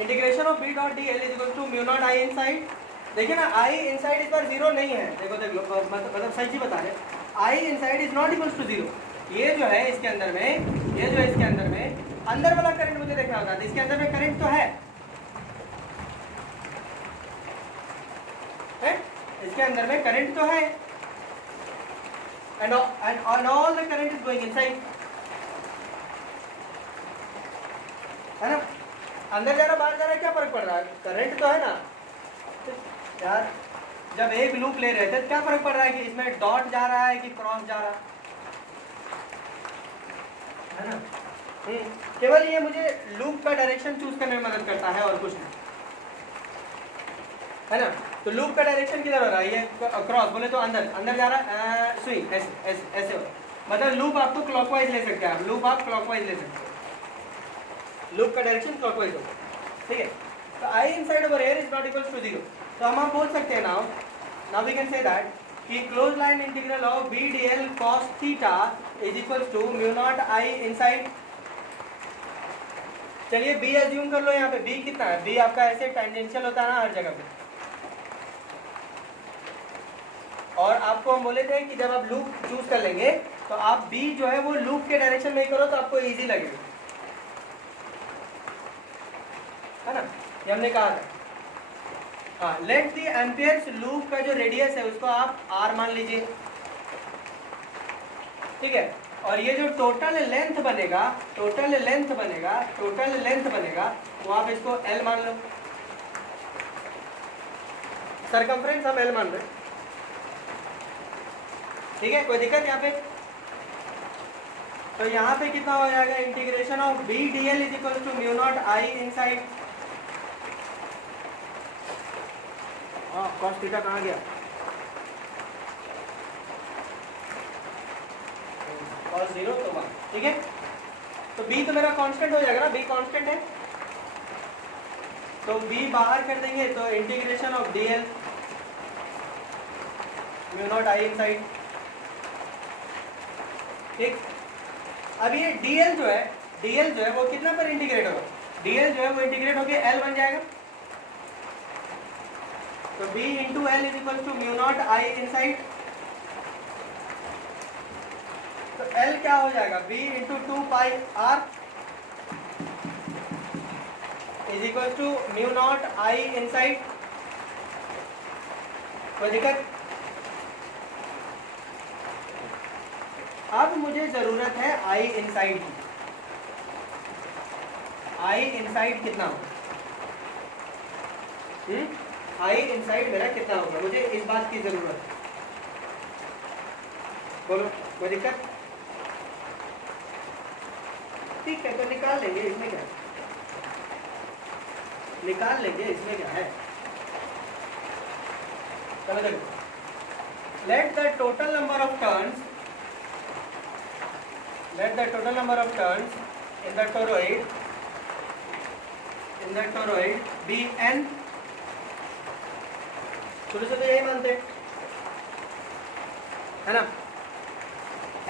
integration of b dot D L equal to mu naught I inside. देखिए ना, i इनसाइड इस बार 0 नहीं है। देखो देख लो, मतलब सही चीज बता रहे, i inside is not equal to 0। ये जो है इसके अंदर में, ये जो है इसके अंदर में, अंदर वाला करंट मुझे देखना होगा। इसके अंदर में करंट तो है, इसके अंदर में करंट तो है, and all the current is going inside, है ना? अंदर जा रहा बाहर जा रहा है, क्या फर्क पड़ रहा है? करंट तो है ना यार। जब एक लूप ले रहे थे क्या फर्क पड़ रहा है कि इसमें डॉट जा रहा है कि क्रॉस जा रहा है ना? केवल ये मुझे लूप का डायरेक्शन चूज करने में मदद करता है और कुछ नहीं, है ना? तो लूप का डायरेक्शन किधर हो रहा है? ये क्रॉस बोले तो अंदर, अंदर जा रहा है, स्विंग ऐसे ऐसे ऐसे हो रहा है। मतलब लूप आपको क्लॉकवाइज ले सकते हैं, आप लूप आप क्लॉकवाइज ले सकते हैं, लूप का डायरेक्शन क्लॉकवाइज होगा, ठीक है। तो I inside over here is not equals to 0, तो हम बोल सकते हैं now we can say that कि close line integral of B D L cos theta is equals to mu naught I inside. चलिए बी एज्यूम कर लो, यहाँ पे बी कितना है, बी आपका ऐसे टेंजेंशियल होता है ना हर जगह पे, और आपको हम बोले थे कि जब आप लूप चूज कर लेंगे तो आप बी जो है वो लूप के डायरेक्शन में ही करो तो आपको इजी लगेगा, है ना, ये हमने कहा था। हाँ, लेट दी एम्पियर्स लूप का जो रेडियस है उसको आप आर मान लीजिए, ठीक है, और ये जो टोटल लेंथ बनेगा वो आप इसको एल मान लो, सरकमफ्रेंस हम एल मान रहे, ठीक है, कोई दिक्कत यहाँ पे। तो यहाँ पे कितना हो जाएगा, integration of B D L is equal to mu naught I inside, cos theta कहाँ गया, cos 0 तो 1, ठीक है। तो b तो मेरा कांस्टेंट हो जाएगा ना, b कांस्टेंट है, तो b बाहर कर देंगे तो integration of dl mu naught I inside, ठीक। अब ये dl जो है वो कितना पर इंटीग्रेट होगा, dl जो है वो इंटीग्रेट होके l बन जाएगा, तो b into L is equal to mu naught I inside, तो L क्या हो जाएगा, b into 2 pi are is equal to mu naught I inside, कोई दिक्कत। अब मुझे जरूरत है आई इनसाइड की, आई इनसाइड कितना होगा, आई इनसाइड मेरा कितना होगा, मुझे इस बात की जरूरत है, बोलो कोई दिक्कत, ठीक है, तो निकाल लेंगे, इसमें क्या है, निकाल लेंगे, इसमें क्या है। चलो देखो, let the total number of turns in the toroid be n, शुरू से तो यही मानते हैं, है ना,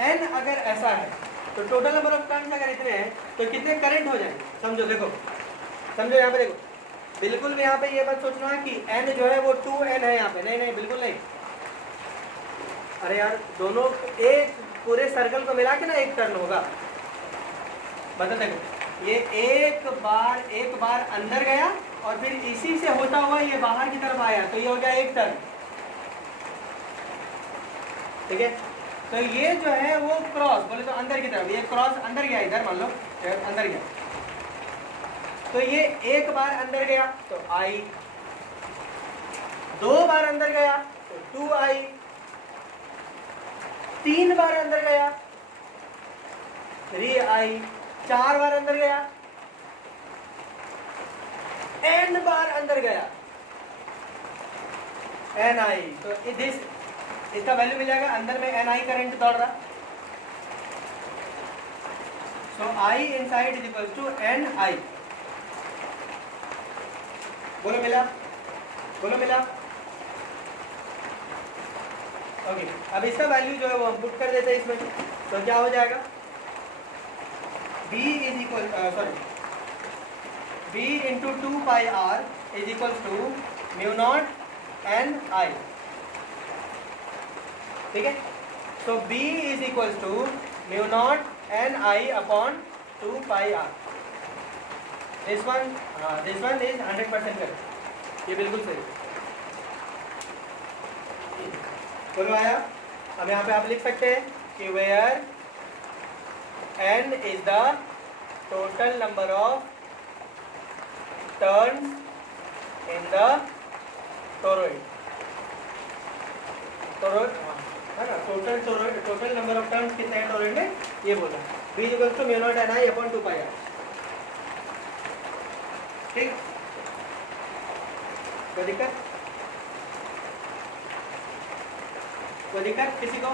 n अगर ऐसा है तो टोटल नंबर ऑफ टर्न्स अगर इतने हैं तो कितने करंट हो जाएंगे, समझो, देखो समझो, यहाँ पे देखो, बिल्कुल भी यहाँ पे ये मत सोचना कि n जो है वो 2n है यहाँ पे, नहीं बिल्कुल नहीं, अरे यार दोनों एक पूरे सर्कल को मिला के ना एक टर्न होगा, बता देखो, ये एक बार अंदर गया और फिर इसी से होता हुआ ये बाहर की तरफ आया, तो ये हो गया एक टर्न, ठीक है। तो ये जो है वो क्रॉस, बोले तो अंदर की तरफ, ये क्रॉस अंदर गया, इधर मान लो अंदर गया, तो ये एक बार अंदर गया तो आई, 2 बार अंदर गया तो 2i, 3 बार अंदर गया 3i, 4 बार अंदर गया, n बार अंदर गया ni, तो इसका वैल्यू मिल जाएगा, अंदर में ni करंट दौड़ रहा, so i inside is equal to ni, बोलो मिला, ओके। अब इसका वैल्यू जो है वो हम पुट कर देते हैं इसमें, तो क्या हो जाएगा, b is equal b into 2 pi are is equal to mu naught N I, ठीक है। तो b is equal to mu naught N I upon 2 pi r, this one is 100% correct, ये बिल्कुल सही, बोलो आया। अब यहाँ पे आप लिख सकते हैं कि where n is the total number of turns in the toroid, है ना, टोटल नंबर ऑफ टर्न्स कितने हैं टोरॉइड में, ये बोला, b equal to mu naught N I upon 2 pi R, ठीक, कोई दिक्कत किसी को,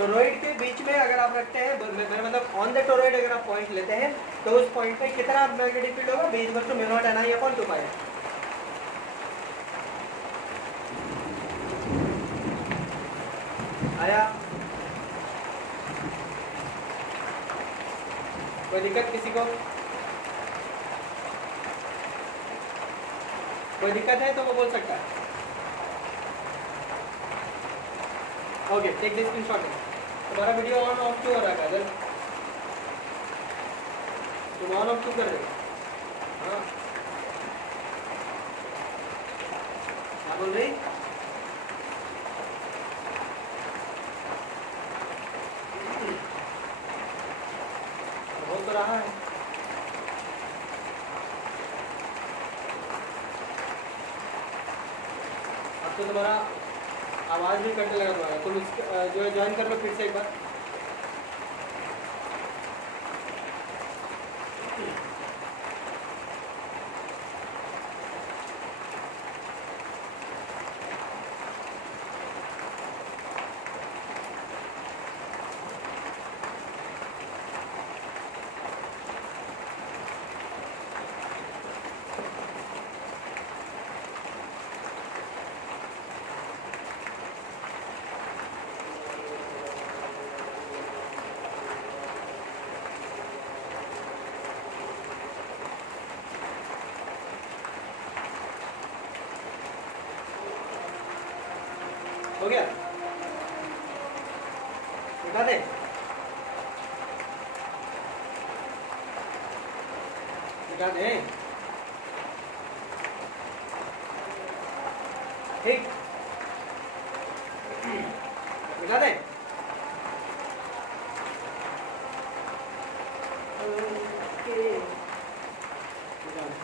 टोरॉइड के बीच में अगर आप रखते हैं, मतलब ऑन द टोरॉइड अगर आप पॉइंट लेते हैं तो उस पॉइंट पे कितना मैग्नेटिक फील्ड होगा? B equal to mu naught NI upon 2 pi. आया? कोई दिक्कत किसी को? कोई दिक्कत है तो वो बोल सकता है। Okay, take this screenshot. तुम्हारा वीडियो ऑन ऑफ क्यों हो रहा है? तुम ऑन ऑफ क्यों कर रहे हो? हाँ, क्या बोल रही? हो तो रहा है। अब तो तुम्हारा आवाज भी कटने लगा तुम्हारा। तुम जो है ज्वाइन कर लो फिर से एक बार। हो गया? उठा दे? उठा दे? ठीक, उठा दे? ओके, उठा दे।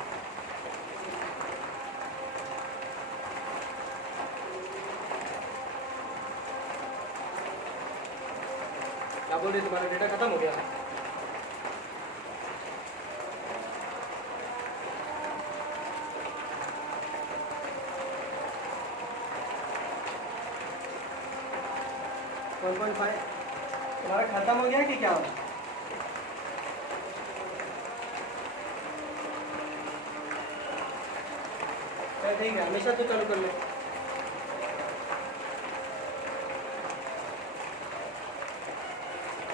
क्या बोल रहे? तुम्हारा डेटा खत्म हो गया? कौन 5 तुम्हारा खत्म हो गया कि क्या हो? चल ठीक है, हमेशा तो चालू कर ले।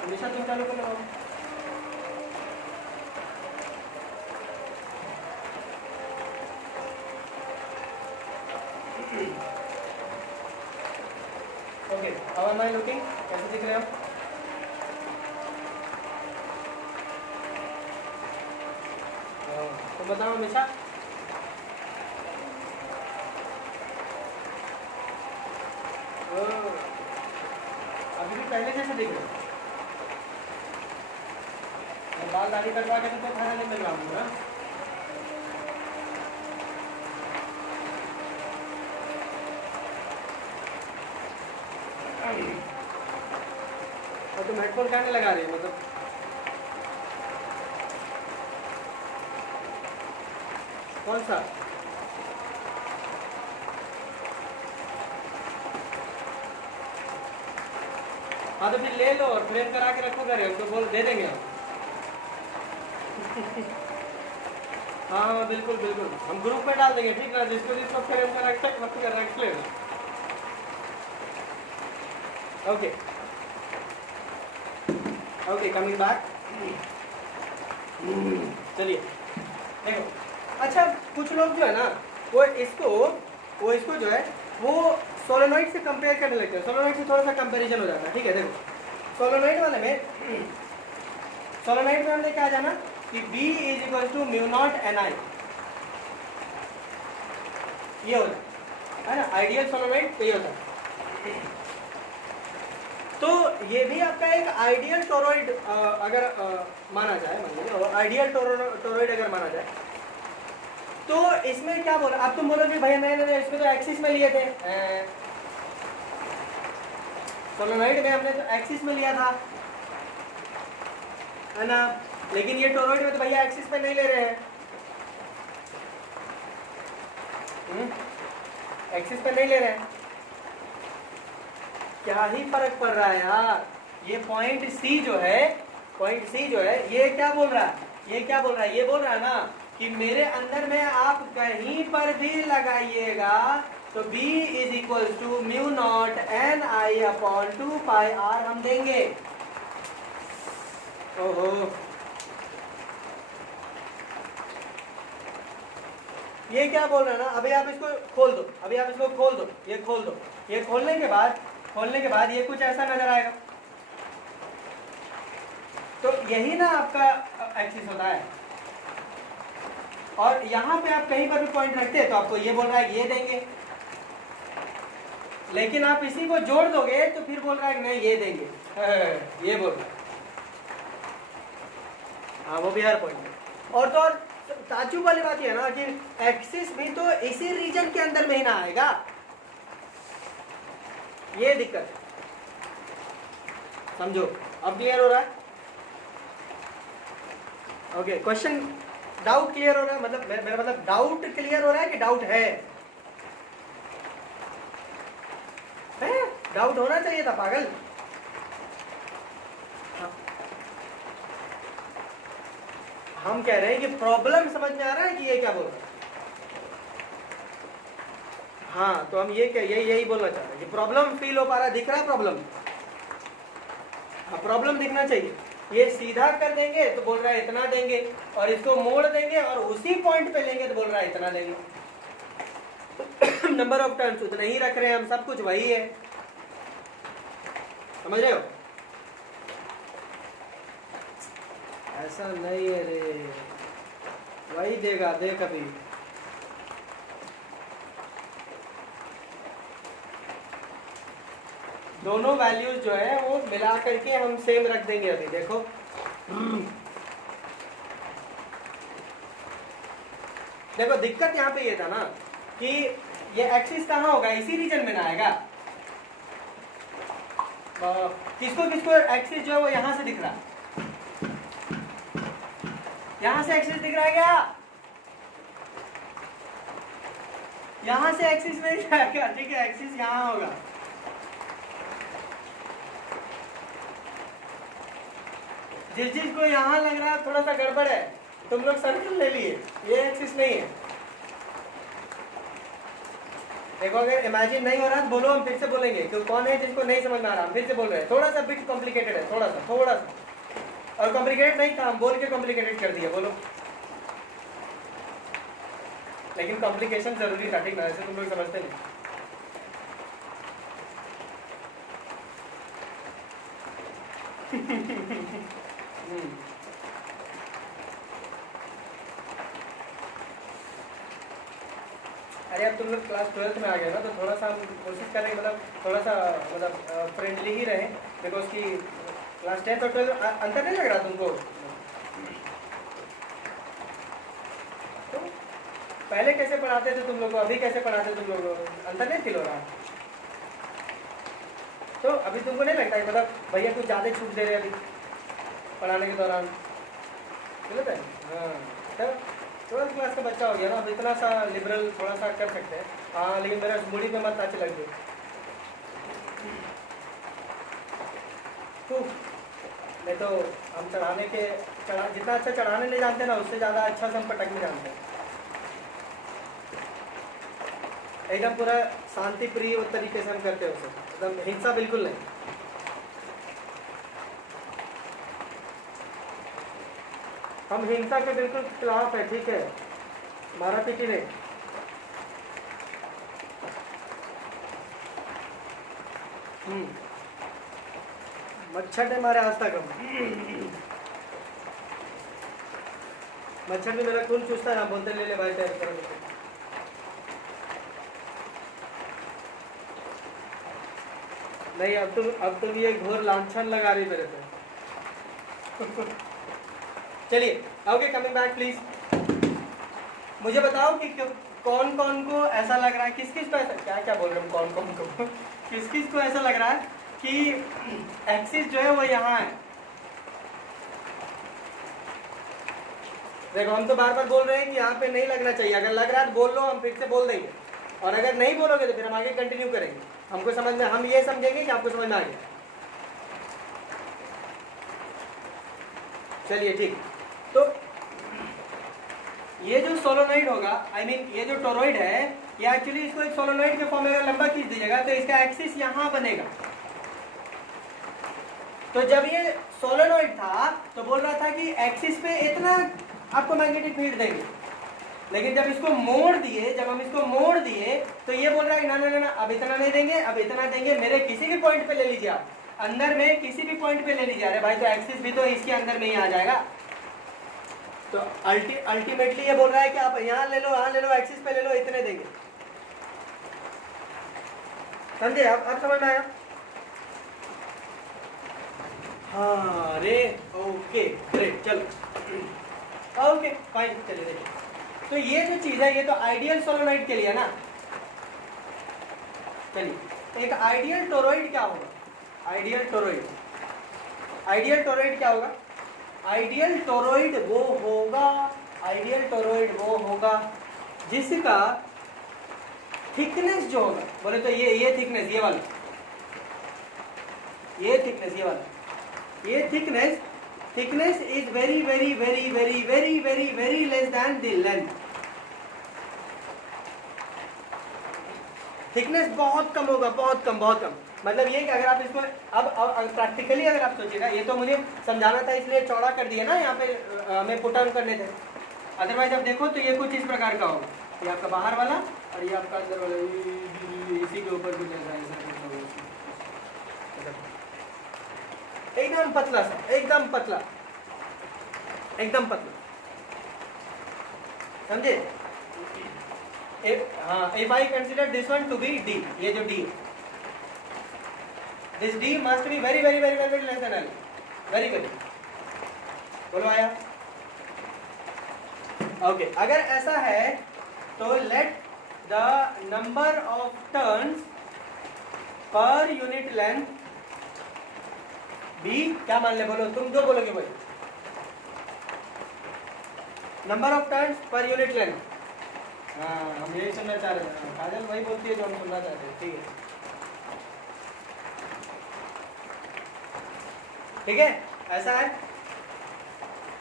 हमेशा तुम चालू कर लो। Okay, how am I looking? कैसे दिख रहे हो? तुम बताओ हमेशा। अभी भी पहले जैसे दिख रहे हो? बाल दाढ़ी कटवा के तो खाना नहीं मिल रहा हूँ ना। और तुम हेडफोन कहने लगा रही हो? मतलब कौन सा? हाँ तो फिर ले लो और फ्रेम करा के रखो घरे, हमको बोल दे देंगे हम। हाँ हाँ बिल्कुल बिल्कुल, हम ग्रुप में डाल देंगे, ठीक है? जिसको जिसको फ्रेम करा के रख लेना। Okay okay, coming back. चलिए देखो, अच्छा कुछ लोग जो है ना वो इसको जो है वो सोलेनॉइड से कंपेयर करने लगते हैं। सोलेनॉइड से थोड़ा सा कंपैरिजन हो जाता है, ठीक है? देखो सोलेनॉइड वाले में, सोलेनॉइड में हमने क्या जाना कि B is equal to mu naught NI, ये होता है ना आइडियल सोलेनॉइड, ये होता है। तो ये भी आपका एक आइडियल टोरॉइड अगर माना जाए, मान लीजिए आइडियल टोरॉइड अगर माना जाए, तो इसमें क्या बोला? अब तुम बोलोगे भैया नहीं इसमें तो एक्सिस में लिए थे। सोलेनॉइड में हमने तो एक्सिस में लिया था, है ना? लेकिन ये टोरॉइड में तो भैया एक्सिस पे नहीं ले रहे हैं। एक्सिस पे नहीं ले रहे हैं, क्या ही फर्क पड़ रहा है यार। ये पॉइंट सी जो है, ये क्या बोल रहा है, ये बोल रहा है ना कि मेरे अंदर में आप कहीं पर भी लगाइएगा तो B is equal to mu naught N I upon 2 pi R हम देंगे। ओहो, ये क्या बोल रहा है ना, अभी आप इसको खोल दो, ये खोल दो, ये खोलने के बाद ये कुछ ऐसा नजर आएगा। तो यही ना आपका एक्सिस होता है, और यहां पे आप कहीं पर भी पॉइंट रखते हैं तो आपको ये बोल रहा है ये देंगे, लेकिन आप इसी को जोड़ दोगे तो फिर बोल रहा है नहीं ये देंगे, ये बोल रहा है। हाँ, वो भी हर पॉइंट है। और तो और ताज्जुब वाली बात है ना कि एक्सिस भी तो इसी रीजन के अंदर में ही ना आएगा, ये दिक्कत है। समझो, अब क्लियर हो रहा है? ओके, क्वेश्चन, डाउट क्लियर हो रहा है? मतलब मेरा मतलब डाउट क्लियर हो रहा है कि डाउट है? डाउट होना चाहिए था पागल। हम कह रहे हैं कि प्रॉब्लम समझ में आ रहा है कि ये क्या बोल रहा है। हाँ, तो हम यही बोलना चाह रहे हैं कि प्रॉब्लम फील हो पा रहा है, दिख रहा है प्रॉब्लम? हाँ, प्रॉब्लम दिखना चाहिए। ये सीधा कर देंगे तो बोल रहा है इतना देंगे, और इसको मोड़ देंगे और उसी पॉइंट पे लेंगे तो बोल रहा है इतना देंगे। नंबर ऑफ टर्म्स उतना ही रख रहे हैं हम, सब कुछ वही है। समझ रहे हो? ऐसा नहीं है रे, वही देगा, देख अभी। दोनों वैल्यूज जो है वो मिला करके हम सेम रख देंगे। अभी देखो, देखो दिक्कत यहाँ पे ये था ना कि ये एक्सिस कहाँ होगा, इसी रीजन में ना आएगा। किसको किसको एक्सिस जो है वो यहाँ से दिख रहा है, यहाँ से एक्सिस दिख रहा है क्या? यहाँ से एक्सिस नहीं जाएगा, ठीक है, एक्सिस यहाँ होगा। जिस चीज को यहाँ लग रहा है थोड़ा सा गड़बड़ है, तुम लोग सर्कल ले लिए, ये एक्सिस नहीं है। देखो, अगर इमेजिन नहीं हो रहा तो बोलो, हम फिर से बोलेंगे कि कौन है जिसको नहीं समझ में आ रहा, हम फिर से बोल रहे हैं। थोड़ा सा बिट कॉम्प्लिकेटेड है, थोड़ा सा, और कॉम्प्लिकेटेड नहीं था, हम बोल के कॉम्प्लिकेटेड कर दिया। बोलो, लेकिन कॉम्प्लिकेशन जरूरी था, ठीक ना? ऐसे तुम लोग समझते नहीं। अरे अब तुम लोग क्लास 12th में आ गए ना, तो थोड़ा सा हम कोशिश करें, मतलब थोड़ा सा मतलब फ्रेंडली ही रहें, बिकॉज की क्लास 10th और 12 अंतर नहीं लग रहा तुमको? तो पहले कैसे पढ़ाते थे तुम लोग को, अभी कैसे पढ़ाते तुम लोग को, अंतर नहीं फील हो रहा? तो अभी तुमको नहीं लगता है मतलब भैया कुछ ज़्यादा छूट दे रहे अभी पढ़ाने के दौरान? गलत है? हाँ, तो 12th क्लास का बच्चा हो गया ना, अब इतना सा लिबरल थोड़ा सा कर सकते हैं। हाँ, लेकिन मेरा मुड़ी पे मत अच्छी लग गई। नहीं तो हम जितना अच्छा चढ़ाने नहीं जानते ना, उससे ज़्यादा अच्छा से हम पटकने जानते हैं। एकदम पूरा शांति प्रिय तरीके से हम करते हैं उसे, एकदम हिंसा बिल्कुल नहीं। हम हिंसा के बिल्कुल खिलाफ है, ठीक है? मारा पीटी नहीं। मच्छर ने मारे आज तक हम। मच्छर भी मेरा खून चूसता है ना, बोलते ले ले भाई तेरे तरफ। नहीं, अब तुम ये घोर लांछन लगा रही मेरे पे। चलिए, ओके, कमिंग बैक प्लीज। मुझे बताओ कि कौन कौन को ऐसा लग रहा है, किस किस को ऐसा, क्या बोल रहे हो, कौन कौन को किस किस को ऐसा लग रहा है कि एक्सिस जो है वो यहाँ है? देखो, हम तो बार बार बोल रहे हैं कि यहाँ पे नहीं लगना चाहिए, अगर लग रहा है तो बोल लो, हम फिर से बोल देंगे। और अगर नहीं बोलोगे तो फिर हम आगे कंटिन्यू करेंगे, हमको समझ में, हम ये समझेंगे कि आपको समझ में आ गया। चलिए ठीक। तो ये जो सोलोनॉइड होगा, आई मीन ये जो टोरॉइड है, ये एक्चुअली इसको एक सोलोनॉइड के फॉर्म में अगर लंबा खींच दीजिएगा तो इसका एक्सिस यहां बनेगा। तो जब ये सोलोनॉइड था तो बोल रहा था कि एक्सिस पे इतना आपको मैग्नेटिक फील्ड देंगे, लेकिन जब इसको मोड़ दिए, जब हम इसको मोड़ दिए तो ये बोल रहा है ना ना ना, अब इतना नहीं देंगे, अब इतना देंगे, मेरे किसी भी पॉइंट पे ले लीजिए आप, अंदर में किसी भी पॉइंट पे ले लीजिए। अरे भाई तो एक्सिस भी तो इसके अंदर में ही आ जाएगा। तो अल्टीमेटली ये बोल रहा है कि आप यहाँ ले लो, यहाँ ले लो, एक्सिस पे ले लो, इतने देंगे। समझे आप समझ में आया? हाँ रे, ओके ग्रेट, चलो ओके फाइन, चलिए देखिए। तो ये जो चीज है ये तो आइडियल सोलोनॉइड के लिए ना। चलिए एक आइडियल टोरॉइड क्या होगा? आइडियल टोरॉइड, आइडियल टोरॉइड क्या होगा? आइडियल टोरॉइड वो होगा, आइडियल टोरॉइड वो होगा जिसका थिकनेस जो होगा, बोले तो ये थिकनेस, ये वाला, ये थिकनेस, ये वाला, ये thickness is very very very very very very very less than the length. Thickness बहुत कम होगा, बहुत कम, बहुत कम। मतलब ये कि अगर आप इसको अब प्रैक्टिकली अगर आप सोचिएगा, ये तो मुझे समझाना था इसलिए चौड़ा कर दिया ना, यहाँ पे हमें पुट ऑन करने थे। अदरवाइज अब देखो तो ये कुछ इस प्रकार का होगा, ये आपका बाहर वाला और ये आपका अंदर वाला, इसी के ऊपर कुछ ऐसा एकदम पतला सा, एकदम पतला, एकदम पतला, समझे? हाँ, if I consider this one to be D, ये जो D है, this D must be very very very very less than L, very very, बोलो आया? ओके, अगर ऐसा है तो let the number of turns per unit length बी क्या मान ले, बोलो तुम जो बोलोगे भाई, number of turns per unit length. हाँ हम यही सुनना चाह रहे हैं, काजल वही बोलती है जो हम सुनना चाहते हैं। ठीक है, ठीक है, ऐसा है।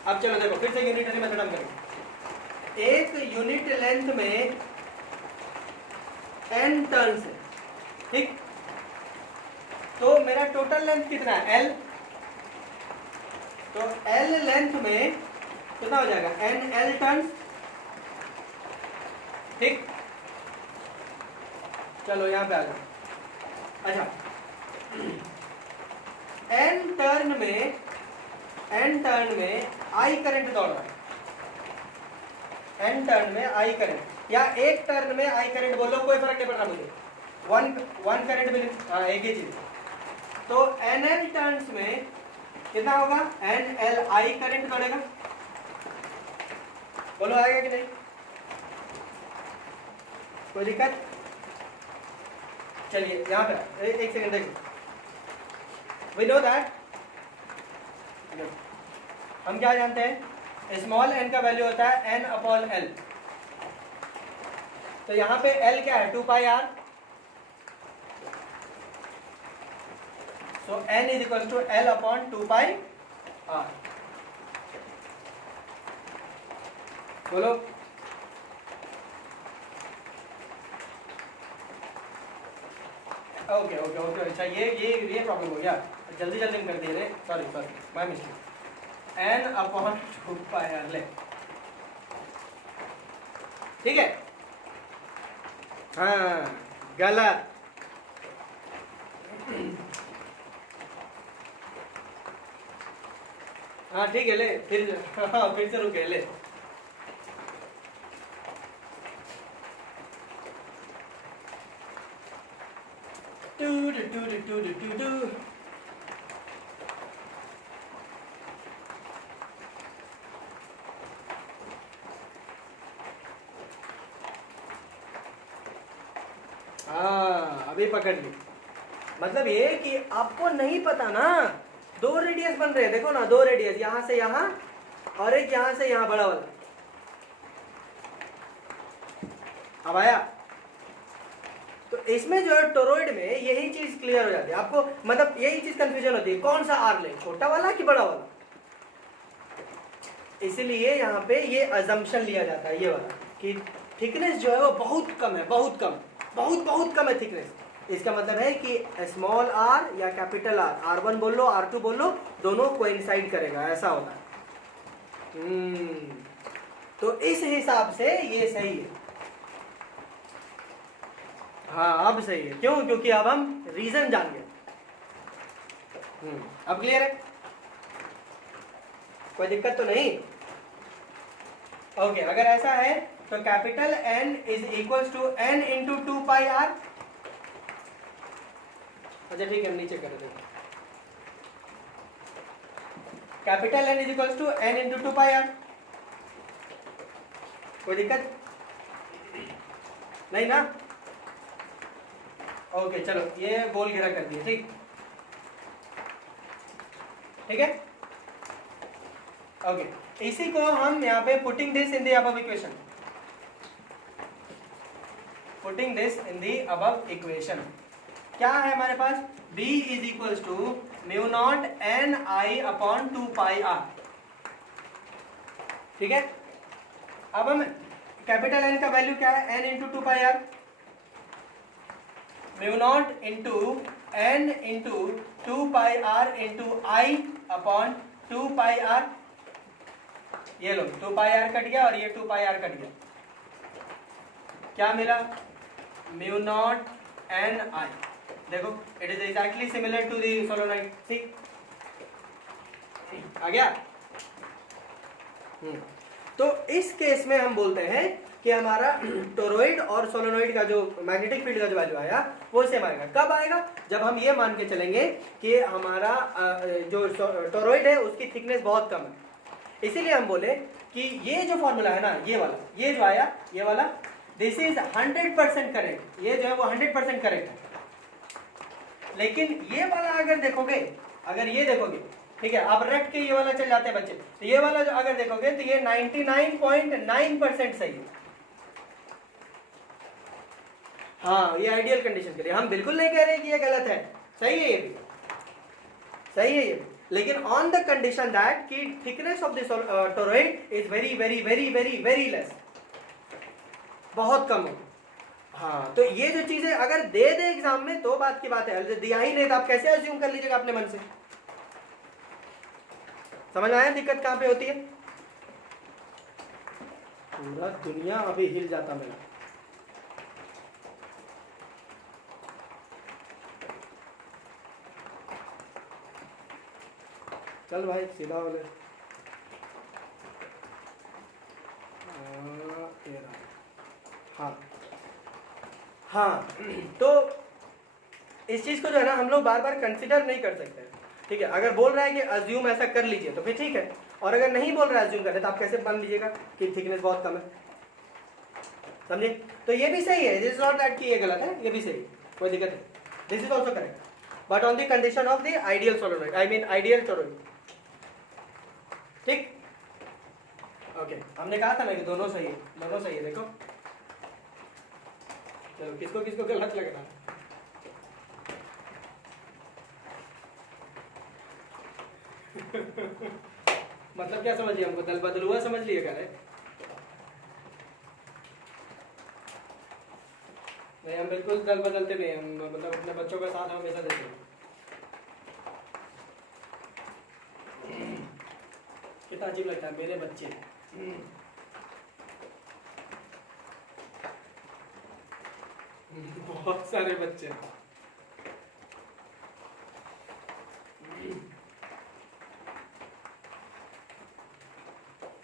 अब चलो देखो फिर से यूनिटरी मेथड हम करेंगे। एक यूनिट लेंथ में n टर्न्स है, ठीक? तो मेरा टोटल लेंथ कितना है? L। तो L लेंथ में कितना हो जाएगा? NL टर्न्स, ठीक? चलो यहां पे आ जाओ। अच्छा, N टर्न में I करंट दौड़ रहा है, N टर्न में I करंट, या एक टर्न में I करंट बोलो, कोई फर्क नहीं पड़ रहा मुझे, वन करंट मिले, हाँ एक ही चीज। तो NL टर्न्स में कितना होगा? NLI करंट दौड़ेगा, बोलो आएगा कि नहीं? कोई दिक्कत? चलिए यहाँ पे एक सेकंड देखिए, वी नो दैट, हम क्या जानते हैं, स्मॉल n का वैल्यू होता है n अपॉन l। तो यहाँ पे l क्या है? 2 pi r। So n is equal to L upon 2 pi r। बोलो ओके ओके ओके। अच्छा ये प्रॉब्लम हो गया, जल्दी जल्दी कर दिए रे, sorry my mistake. n upon 2 pi r ले, ठीक है? हाँ गलत, हाँ ठीक है ले, फिर हाँ फिर से रुके ले। हाँ अभी पकड़ ली। मतलब ये कि आपको नहीं पता ना, दो रेडियस बन रहे हैं, देखो ना, दो रेडियस, यहां से यहां और एक यहां से यहां, बड़ा वाला। अब आया? तो इसमें जो है टोरॉइड में यही चीज क्लियर हो जाती है आपको, मतलब यही चीज कंफ्यूजन होती है कौन सा आर ले, छोटा वाला कि बड़ा वाला। इसलिए यहाँ पे ये अजम्पशन लिया जाता है ये वाला कि थिकनेस जो है वो बहुत कम है, बहुत कम, बहुत बहुत कम है थिकनेस। इसका मतलब है कि स्मॉल आर या कैपिटल आर, R1 बोल लो R2 बोल लो, दोनों कोइंसाइड करेगा, ऐसा होता है। तो इस हिसाब से ये सही है। हाँ अब सही है, क्यों? क्योंकि अब हम रीजन जान गए। अब क्लियर है, कोई दिक्कत तो नहीं? ओके, अगर ऐसा है तो capital N is equals to N into 2 pi R। अच्छा ठीक है, हम नीचे कर देंगे। Capital N is equals to N into 2 pi R। कोई दिक्कत नहीं ना? ओके चलो, ये गोल घेरा कर दिए, ठीक ठीक है। ओके, इसी को हम यहाँ पे putting this in the above equation, putting this in the above equation, क्या है हमारे पास? B is equals to mu naught N I upon 2 pi R. ठीक है, अब हम कैपिटल N का वैल्यू क्या है? N into 2 pi R, mu naught into N into 2 pi R into I upon 2 pi R. ये लो 2 पाई आर कट गया और ये 2 पाई आर कट गया, क्या मिला? Mu naught N I. देखो it is exactly similar to the solenoid, ठीक आ गया। तो इस केस में हम बोलते हैं कि हमारा टोरॉइड और सोलोनॉइड का जो मैग्नेटिक फील्ड का जो वैल्यू आया वो सेम आएगा। कब आएगा? जब हम ये मान के चलेंगे कि हमारा जो टोरॉइड है उसकी थिकनेस बहुत कम है। इसीलिए हम बोले कि ये जो फॉर्मूला है ना, ये वाला, ये जो आया ये वाला, दिस इज 100% करेक्ट, ये जो है वो 100% करेक्ट है। लेकिन ये वाला अगर देखोगे, अगर ये देखोगे, ठीक है, आप रट के ये वाला चल जाते हैं बच्चे, तो ये वाला जो अगर देखोगे तो ये 99.9% सही है। हाँ, ये आइडियल कंडीशन के लिए, हम बिल्कुल नहीं कह रहे कि ये गलत है, सही है, ये भी सही है ये भी, लेकिन ऑन द कंडीशन दैट कि thickness of this toroid is very very very very very less, बहुत कम हो। हाँ, तो ये जो चीजें अगर दे दे एग्जाम में तो बात की बात है, दिया ही नहीं तो आप कैसे अज्यूम कर लीजिएगा अपने मन से? समझ आया दिक्कत कहां पे होती है? पूरा दुनिया अभी हिल जाता मेरा। चल भाई सीधा हो ले। हाँ हाँ, तो इस चीज को जो है ना हम लोग बार बार कंसिडर नहीं कर सकते, ठीक है। अगर बोल रहा है कि अज्यूम ऐसा कर लीजिए तो फिर ठीक है, और अगर नहीं बोल रहा है अज्यूम करने तो आप कैसे मान लीजिएगा कि थिकनेस बहुत कम है? समझे? तो ये भी सही है, दिस इज नॉट दैट कि ये गलत है, ये भी सही है, कोई दिक्कत नहीं, this is also correct, but on the condition of the ideal solenoid, I mean ideal toroid, ठीक। ओके, हमने कहा था ना कि दोनों सही है, दोनों सही है। देखो चलो, किसको किसको गलत लग रहा है? मतलब क्या समझिए हमको? दल बदल हुआ समझ लिए क्या? नहीं, हम बिल्कुल दल बदलते नहीं, हम मतलब अपने बच्चों का साथ हमेशा देते हैं। कितना अजीब लगता है, मेरे बच्चे बहुत सारे बच्चे।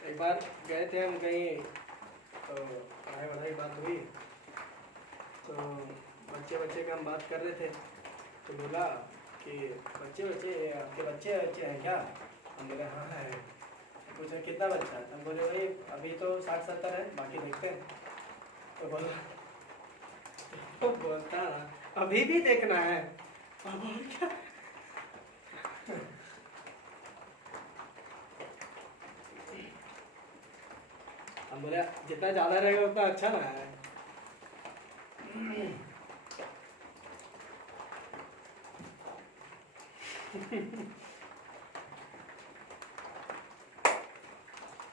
एक बार गए थे हम कहीं, तो पढ़ाई वढ़ाई बात हुई, तो बच्चे का हम बात कर रहे थे, तो बोला कि बच्चे आपके बच्चे हैं क्या? हम बोले हाँ है। पूछा कितना बच्चा है? हम बोले भाई अभी तो 60-70 है, बाकी देखते हैं। तो बोला, तो बोलता अभी भी देखना है, अब और क्या? हम बोले जितना ज्यादा रहेगा उतना अच्छा ना है।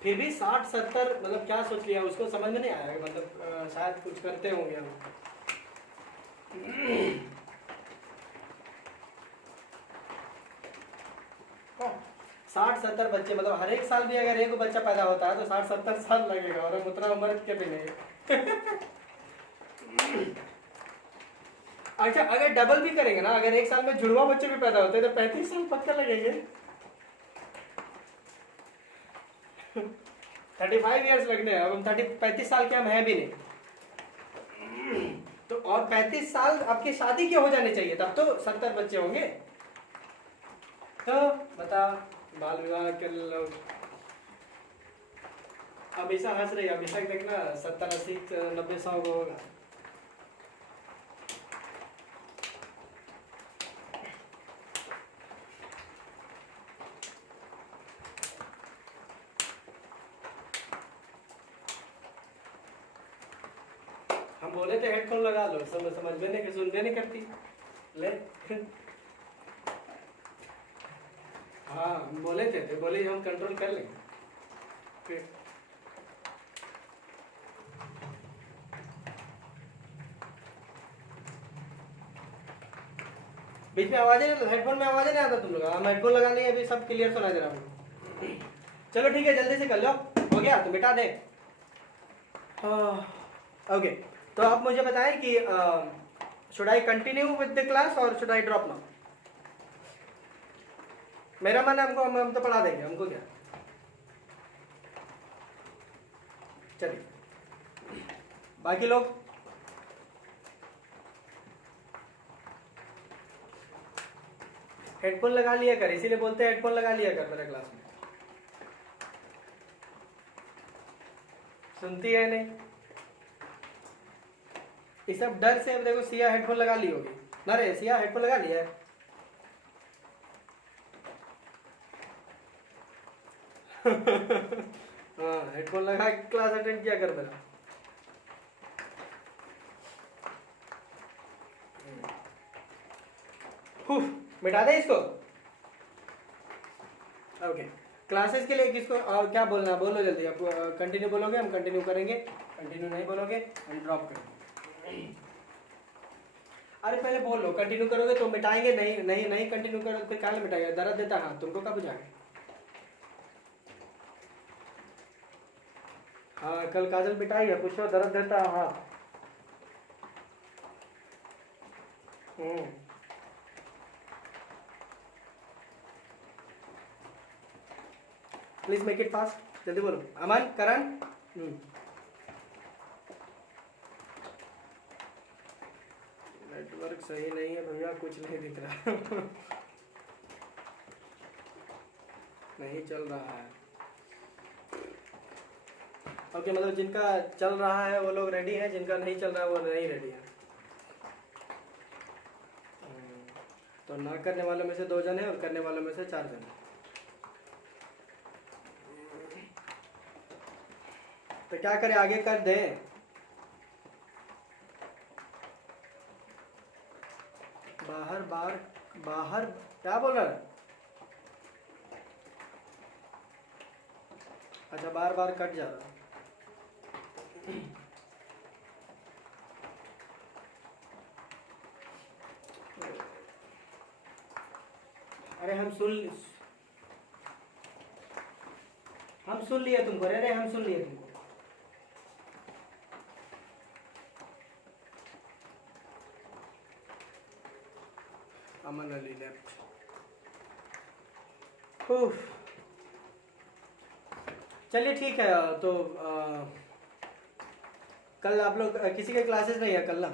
फिर भी 60-70 मतलब क्या सोच लिया, उसको समझ में नहीं आया, मतलब शायद कुछ करते होंगे हम। 60-70 बच्चे, मतलब हर एक साल भी अगर एक बच्चा पैदा होता है तो 60-70 साल लगेगा, और हम उतना उम्र के भी नहीं। अच्छा, अगर डबल भी करेंगे ना, अगर एक साल में जुड़वा बच्चे भी पैदा होते हैं तो 35 साल पक्का लगेंगे। 35 ईयर्स लगने हैं, अब हम 35 साल के हम हैं भी नहीं। तो और 35 साल आपकी शादी के हो जाने चाहिए, तब तो 70 बच्चे होंगे। तो बता, बाल विवाह के लोग हमेशा हंस रही, हमेशा देखना 70, 80, 90, 100 को होगा। हम बोले थे हेडफोन लगा लो, समझ में नहीं, सुनते नहीं करती ले। हाँ हम बोले थे, तो बोले हम कंट्रोल कर लेंगे फिर। बीच में आवाजें, हेडफोन में आवाजें नहीं आता तुम लोग। हम हेडफोन लगा लिए, अभी सब क्लियर सुना दे रहा हूँ। चलो ठीक है, जल्दी से कर लो, हो गया तो मिटा दे। ओके, तो आप मुझे बताएं कि should I continue with the class और शुड आई ड्रॉप नाउ? मेरा मन है हम तो पढ़ा देंगे, हमको क्या। चलिए बाकी लोग, हेडफोन लगा लिया कर, इसीलिए बोलते हैं हेडफोन लगा लिया कर मेरे क्लास में। सुनती है नहीं, ये सब डर से। अब देखो सिया हेडफोन लगा ली होगी ना रे, सिया हेडफोन लगा लिया है। हाँ हेडफोन लगा के क्लास अटेंड किया कर मेरा। मिटा दे इसको। ओके, क्लासेस के लिए किसको और क्या बोलना, बोलो जल्दी। आप कंटिन्यू बोलोगे हम कंटिन्यू करेंगे, कंटिन्यू नहीं बोलोगे हम ड्रॉप करेंगे। अरे पहले बोल लो, कंटिन्यू करोगे तो मिटाएंगे, नहीं नहीं नहीं कंटिन्यू करोगे तो क्या मिटाएगा, दर्द देता है तुमको, कब बुझाएगा। हाँ कल काजल मिटाई है, पूछो दर्द देता है हाँ। प्लीज मेक इट फास्ट, जल्दी बोलो। अमन, करण। नेटवर्क सही नहीं है भैया, कुछ नहीं दिख रहा। नहीं चल रहा है। ओके, मतलब जिनका चल रहा है वो लोग रेडी हैं, जिनका नहीं चल रहा है वो नहीं रेडी है। तो ना करने वालों में से 2 जन है और करने वालों में से 4 जन है। तो क्या करें, आगे कर दे। बाहर क्या बोल रहा है? अच्छा, बार बार कट जा रहा है। अरे हम सुन लिए तुमको, अरे हम सुन लिए तुमको। अमन अली लेफ्ट। चलिए ठीक है, तो कल आप लोग किसी के क्लासेस नहीं है कल ना?